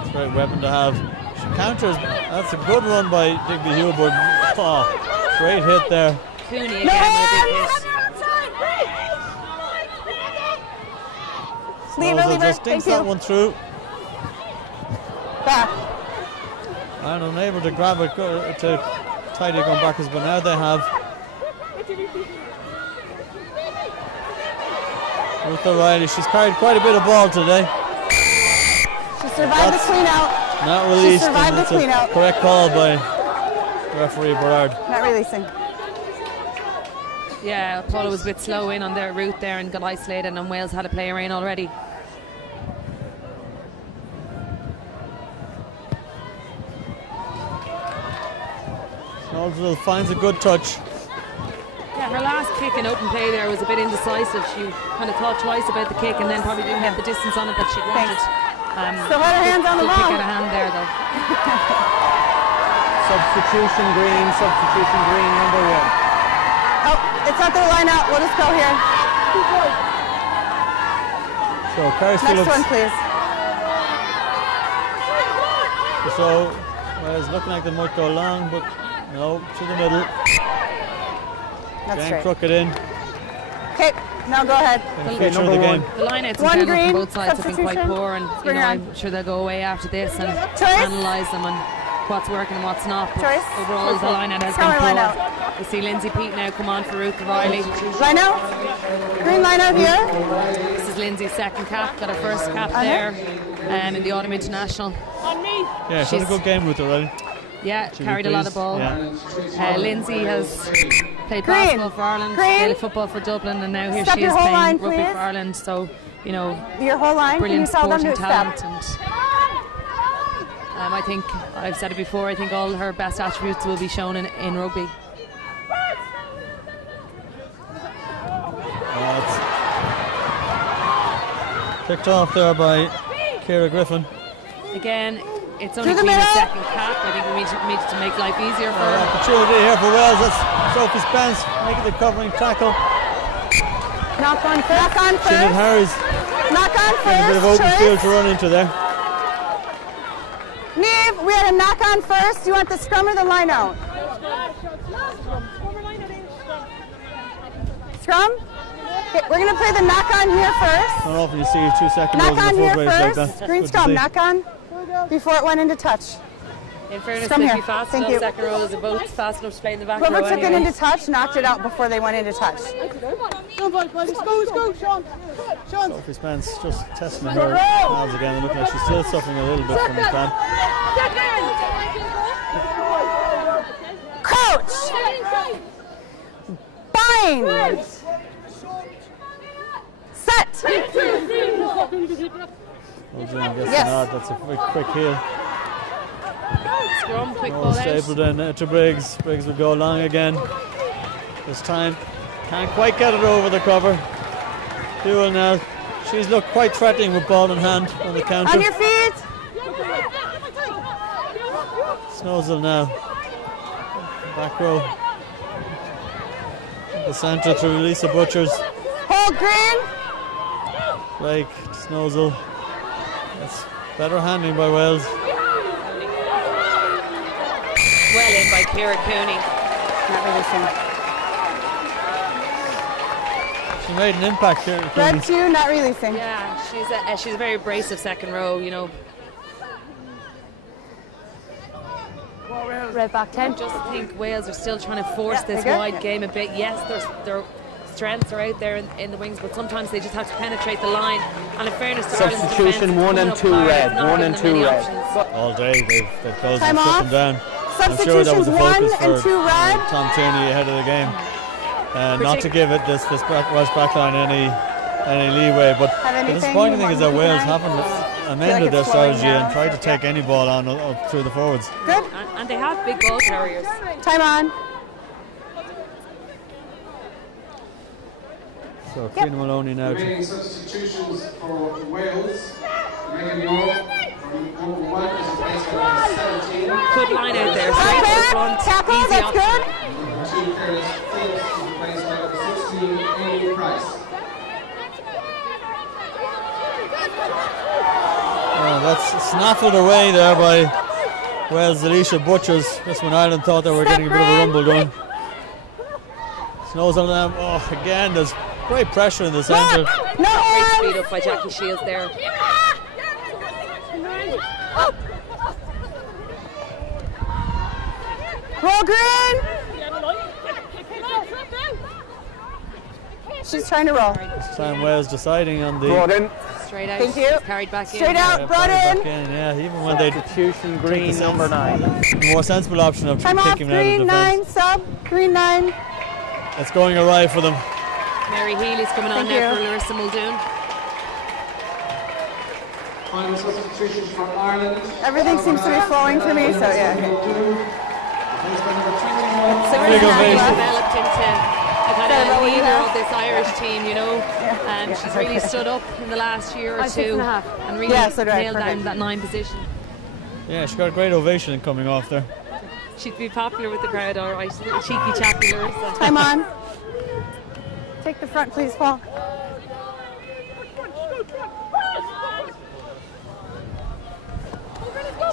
It's a great weapon to have. She counters. That's a good run by Digby Huel, but great hit there. Cooney again with a big hit. Snowsall just dinks that one through. Back. And unable to grab it to tidy going backwards, but now they have. Ruth O'Reilly, she's carried quite a bit of ball today. She survived the clean out. Not released. She survived the clean out. Correct call by referee Berard. Not releasing. Yeah, Paula was a bit slow in on their route there and got isolated, and Wales had a player in already. Snowsall finds a good touch. Yeah, her last kick in open play there was a bit indecisive. She kind of thought twice about the kick and then probably didn't get the distance on it that she wanted. Still had her hands on the ball. Kick out of hand there though. Substitution green, number 1. Oh, it's not their line out. We'll just go here. So Carrie Phillips. Next one, please. So it's looking like they might go long, but no, to the middle. That's right. Crooked in. Okay, now go ahead. The line-outs in general from both sides have been quite poor, and you know, I'm sure they'll go away after this and analyse them and what's working and what's not. But overall, the line-out has been poor. We see Lindsay Pete now come on for Ruth O'Reilly. Line-out? Green line-out here. This is Lindsay's second cap, got her first cap there in the Autumn International. Yeah, she's had a good game, Ruth O'Reilly. Yeah, carried a lot of ball. Yeah. Lindsay has played basketball for Ireland, played football for Dublin, and now here she is playing rugby for Ireland. So, you know, your whole line. Brilliant sporting talent. And I think, I've said it before, I think all her best attributes will be shown in rugby. Picked off there by Ciara Griffin. Again, it's only been a second cap. I think we need to make life easier for her. Opportunity here for Wales. That's Sophie Spence making the covering tackle. Knock on first. Sinead Harris. Knock on first. A bit of open field to run into there. Niamh, we had a knock on first. Do you want the scrum or the line out? Scrum? Okay, we're going to play the knock on here first. I don't know if you see 2 seconds. Knock on here first. Green scrum, knock on before it went into touch. In fairness, they'd be fast enough. Second row is a boat fast enough to play in the back row. Whoever took it into touch knocked it out before they went into touch. Let's go, Sean. Sophie Spence just testing her calves again. Looking like she's still suffering a little bit from the cramp. Crouch. Bind. Set. Yes. That's a quick heel. Scrum, quick ball out. Stapled in to Briggs. Briggs will go long again. This time can't quite get it over the cover. Huel now. She's looked quite threatening with ball in hand on the counter. On your feet. Snowsall now. Back row. The centre through Lisa Butchers. Hold green. Blake, Snowsall. That's better handling by Wales. Well in by Ciara Cooney. Not releasing. She made an impact here. Red 2, not releasing. Yeah, she's a very abrasive second row, you know. Red back 10. I just think Wales are still trying to force this wide game a bit. Yes, their strengths are out there in the wings, but sometimes they just have to penetrate the line. And in fairness to Ireland's Substitution 1 and 2 red. 1 and 2 red. All day they've closed Time and shut off. them down. I'm sure that was Substitutions the 1 focus and for 2 red. Tom Tierney ahead of the game. Not to give it this Welsh backline any leeway, but the disappointing thing is that Wales haven't amended their strategy and tried to take any ball on up through the forwards. Good. And they have big ball carriers. Time on. So Keena Maloney now. Remaining substitutions for Wales. Megan York from number 1 is replaced by number 17. Good line out there, straight to the front. Tackle, Easy that's option. good. Number 2, Curtis Phillips, is replaced by number 16, Amy Price. That's snaffled away there by Wales' Alicia Butchers. Just when Ireland thought they were getting a bit of a rumble going. Snows on them. Oh, again, there's great pressure in the centre. Great speed up by Jackie Shields there. Roll green. She's trying to roll. This time Wales deciding on the Brought in. Straight out. Thank you. Carried back in. Straight out, brought in. back in. Yeah, even when they Substitution green number 9. the more sensible option of Time off, kicking him out of green defence. 9, sub, green 9. It's going awry for them. Mary Healy's coming on Thank now you. for Larissa Muldoon. Final substitutions for Ireland. Everything seems to be flowing for me, so yeah. Replaced by number 21. So Big Larissa ovation. developed into a kind of leader of this Irish team, you know. And she's really stood up in the last year or two and really Yeah, so do I. nailed down Perfect. that 9 position. Yeah, she got a great ovation coming off there. She'd be popular with the crowd, all right. Little cheeky chappy Larissa. Time on. Take the front, please, Paul.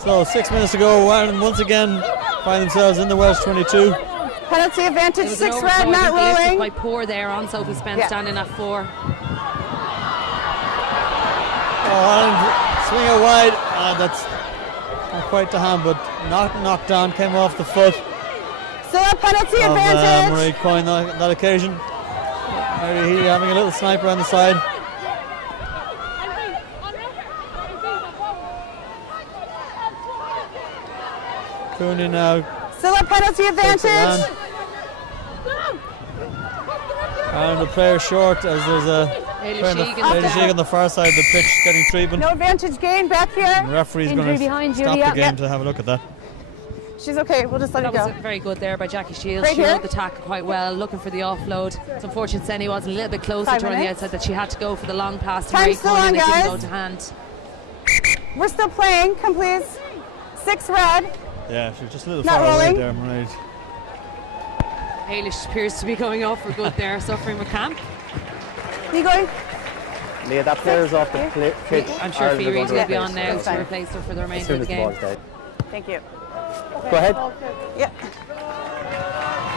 So 6 minutes to go. Ireland once again find themselves in the Welsh 22. Penalty advantage, It was 6 an red, overthrow. not I think they lifted rolling. by Poor there on Sophie Spence Yeah. standing at 4. Oh, Ireland swing it wide. That's not quite the hand, but knocked down, came off the foot Still a penalty of advantage. Marie Coyne on that occasion. Mary Healy having a little sniper on the side. Cooney now. Still a penalty takes it advantage. round. And the player short as there's a Hayley player Sheegan on the far side of the pitch getting treatment. No advantage gain back The here. referee's going Injury to behind stop you, the yeah. game to have a look at that. She's okay, we'll just let That it was go. very good there by Jackie Shields. Right She here. rode the tackle quite well, looking for the offload. It's unfortunate Senny was a little bit closer 5 to her on the minutes. outside, that she had to go for the long pass to Time's Marie still Coyne on, and it didn't guys. go to hand. We're still playing, come please. 6 red. Yeah, she's just a little Not far rolling. away there, Mairead. Halish appears to be going off for good there, suffering with cramp. You going? Leah, that player's off the pitch. I'm sure Ireland are Fee going Reid to will be replace on her now That's to fine. replace her for the as remainder soon of as the the game. ball's dead. Thank you. Go ahead. Yeah.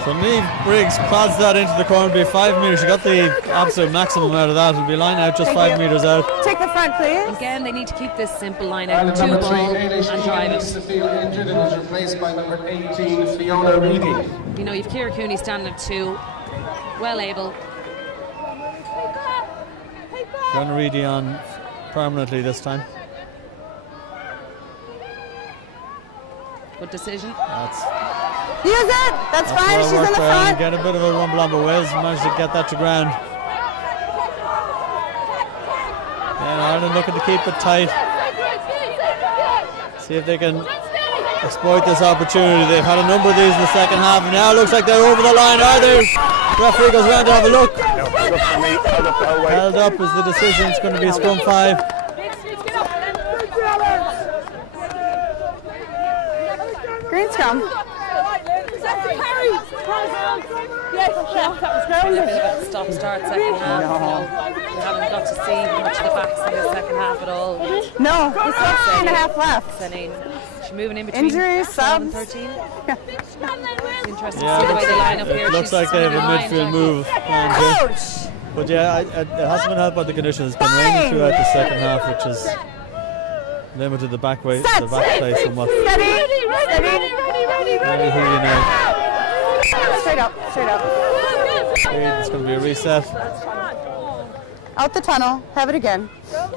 So Niamh Briggs prods that into the corner, be 5 metres. She got the absolute maximum out of that. It'll be line out just Thank 5 you. metres out. Take the front, please. Again, they need to keep this simple line out. Ireland 2 number 3, ball Hayley and Sheegan, drive needs it. to feel injured and is replaced by number 18, Fiona Reedy. You know, you've Ciara Cooney standing at 2, well able. Fiona Reedy on permanently this time. Good decision. That's Use it. That's fine. well She's in worked the by Ireland. front. Get a bit of a rumble on, but Wales managed to get that to ground. And Ireland looking to keep it tight. See if they can exploit this opportunity. They've had a number of these in the second half, and now it looks like they're over the line. Are they? Referee goes round to have a look. Held up is the decision. It's going to be a scrum 5. Green scrum. Been a bit of a stop-start second half. You know, we haven't got to see much of the backs in the second half at all. No, we still have 3.5 left. Senine, she's moving in between Injuries, 12 and subs. 13. Interesting to Yeah, see the way they line up it here. looks She's like they have a on the line, midfield Jackie. move planned here. Ouch! But yeah, it hasn't been helped by the conditions. It's been raining throughout the second half, which has limited the back play somewhat. Steady. Very heavy now. Straight up. It's going to be a reset. Out the tunnel. Have it again. So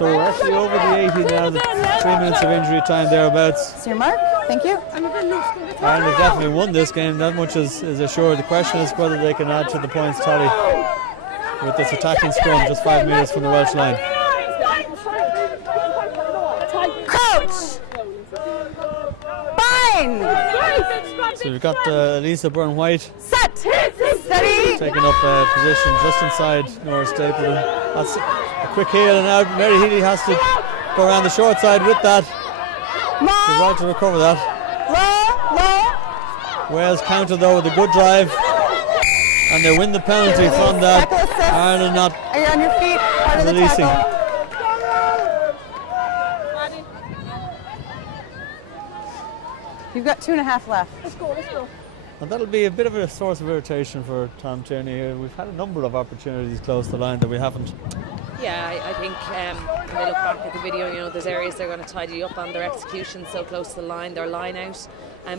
we're actually over the 80 now. The 3 minutes of injury time thereabouts. That's your mark. Thank you. Ireland have definitely won this game. That much is assured. The question is whether they can add to the points tally with this attacking scrum just 5 metres from the Welsh line. Coach! Fine! So we've got Lisa Byrne-White Steady! taking up a position just inside Nora Stapleton. That's a quick heel, and now Mary Healy has to go around the short side with that. She's right to recover that. Low. Wales counter though with a good drive, and they win the penalty from that. Ireland not Are you on your feet? Part of the releasing. tackle. You've got 2.5 left. Let's go. And that'll be a bit of a source of irritation for Tom Tierney here. We've had a number of opportunities close to the line that we haven't. Yeah, I think when they look back at the video, you know, there's areas they're going to tidy up on their execution so close to the line, their line out.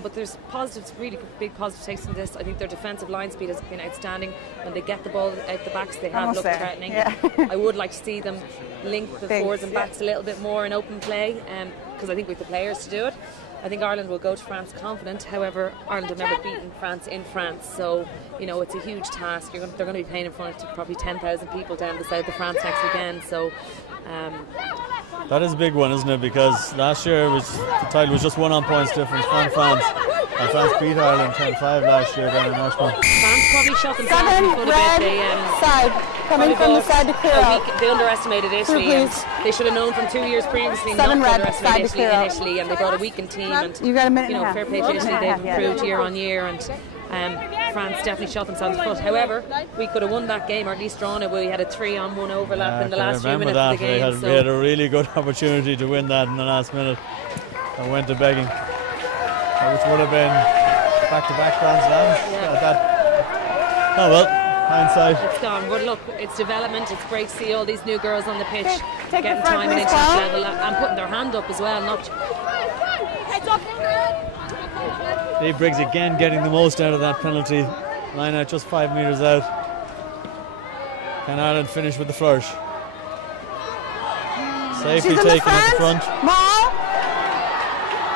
But there's positives, really big positive takes from this. I think their defensive line speed has been outstanding. When they get the ball out the backs, they have looked threatening. Yeah. I would like to see them link the forwards and backs a little bit more in open play, because I think we have the players to do it. I think Ireland will go to France confident. However, Ireland have never beaten France in France, so you know it's a huge task. They're going to be playing in front of probably 10,000 people down the south of France next weekend. So that is a big one, isn't it? Because last year the title was just 1 on points difference from France, and France beat Ireland 10-5 last year down in Ashbourne. France probably shot themselves in the foot a bit. Side coming from the side to clear out. They underestimated Italy. And they should have known from 2 years previously not to underestimate Italy in Italy, and they brought a weakened team. And you got a minute and a half. Fair play to Italy, they've improved year on year, and France definitely shot themselves in the foot. However, we could have won that game, or at least drawn it. We had a 3-on-1 overlap in the last few minutes of the game. They had a really good opportunity to win that in the last minute and went to begging, which would have been back-to-back Grand Slams. Oh well. Hindsight. It's gone, but look, it's development. It's great to see all these new girls on the pitch getting the time at international level and putting their hand up as well. Dave Briggs again getting the most out of that penalty. Line out just 5 metres out. Can Ireland finish with the flourish? Safely taken at the front.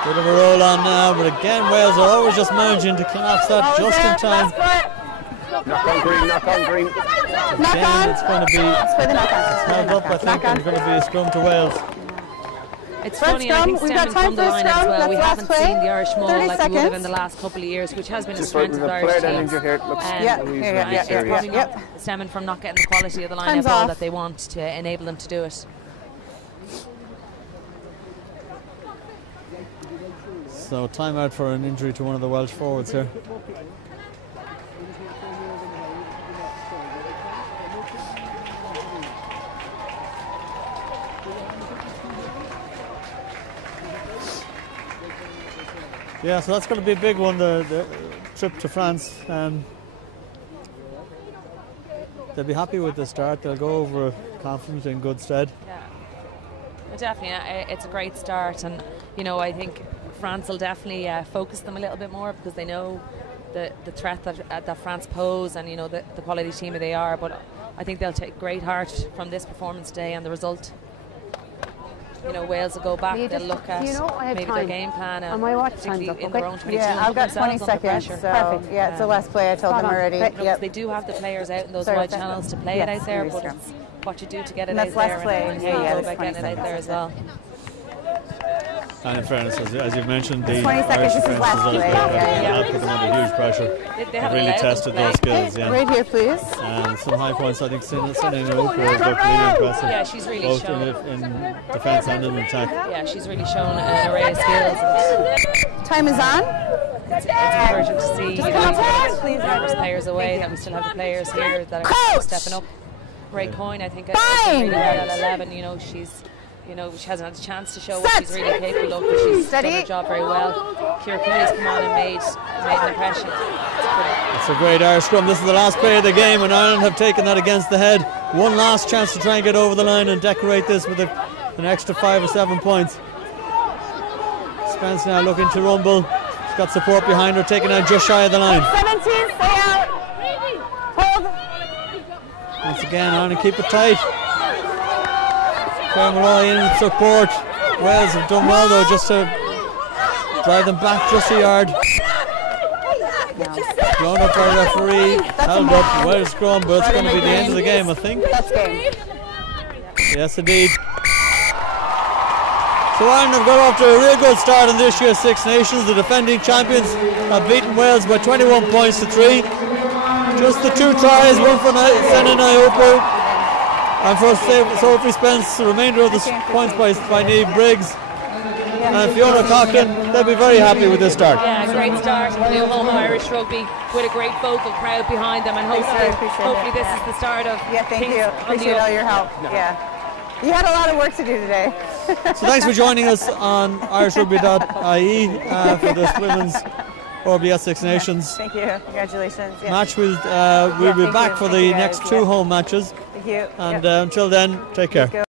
Bit of a roll on now, but again Wales are always just managing to collapse that just in time. Knock on green. Again, it's going to be held up, I think, and it's going to be a scrum to Wales. It's funny, I think stemming from the line as well, we haven't seen the Irish maul like we would have in the last couple of years, which has been a strength of the Irish team. Stemming from not getting the quality of the line ball that they want to enable them to do it. So time out for an injury to one of the Welsh forwards here. Yeah, so that's going to be a big one, the trip to France. They'll be happy with the start. They'll go over confident in good stead. Yeah, well, definitely. It's a great start, and you know, I think France will definitely focus them a little bit more because they know the threat that France pose, and you know the quality team they are. But I think they'll take great heart from this performance today and the result. You know, Wales will go back, they'll look at maybe their game plan and particularly in their own 22. Yeah, I've got 20 seconds, so perfect. Yeah, it's the last play I told them already. Yep. They do have the players out in those wide channels to play it out there, but it's what you do to get it out there and how you go about getting it out there as well. And in fairness, as you've mentioned, the 20 seconds, this is last play. They'll put them under huge pressure. They've really tested those skills. Yeah. Right here, please. And some high points, I think, Cindy Nooper has looked really impressive. Yeah, she's really both shown in defence and in attack. Yeah, she's really shown an array of skills. Time is on. It's encouraging to see numerous players away, that we still have the players here that are stepping up. Ray Coyne, I think, is really well at 11. You know, she hasn't had a chance to show what she's really capable of, but she's done her job very well. Ciara Kennedy's come on and made an impression. It's a great Irish scrum. This is the last play of the game, and Ireland have taken that against the head. One last chance to try and get over the line and decorate this with an extra 5 or 7 points. Spence now looking to rumble. She's got support behind her, taking out just shy of the line. 17, stay out. Hold. Once again, Ireland keep it tight. Claire Malloy in with support. Wales have done well though, just to drive them back just a yard. Blown up by the referee, held up, well scrum, but it's going to be the end of the game, I think. Yes, indeed. So Ireland have got off to a real good start in this year's Six Nations. The defending champions have beaten Wales by 21 points to 3. Just the 2 tries, one for Senna Naopo and for Sophie Spence, the remainder of the points by Niamh Briggs. And Fiona Coughlin, they'll be very happy with this start. Yeah, great start. New home Irish rugby with a great vocal crowd behind them, and hopefully this is the start of thank you. Appreciate all your help. Yeah. You had a lot of work to do today. So thanks for joining us on irishrugby.ie for this women's RBS Six Nations. Thank you. Congratulations. Yeah. Match we'll be back for the next 2 home matches. Thank you. And until then, take care.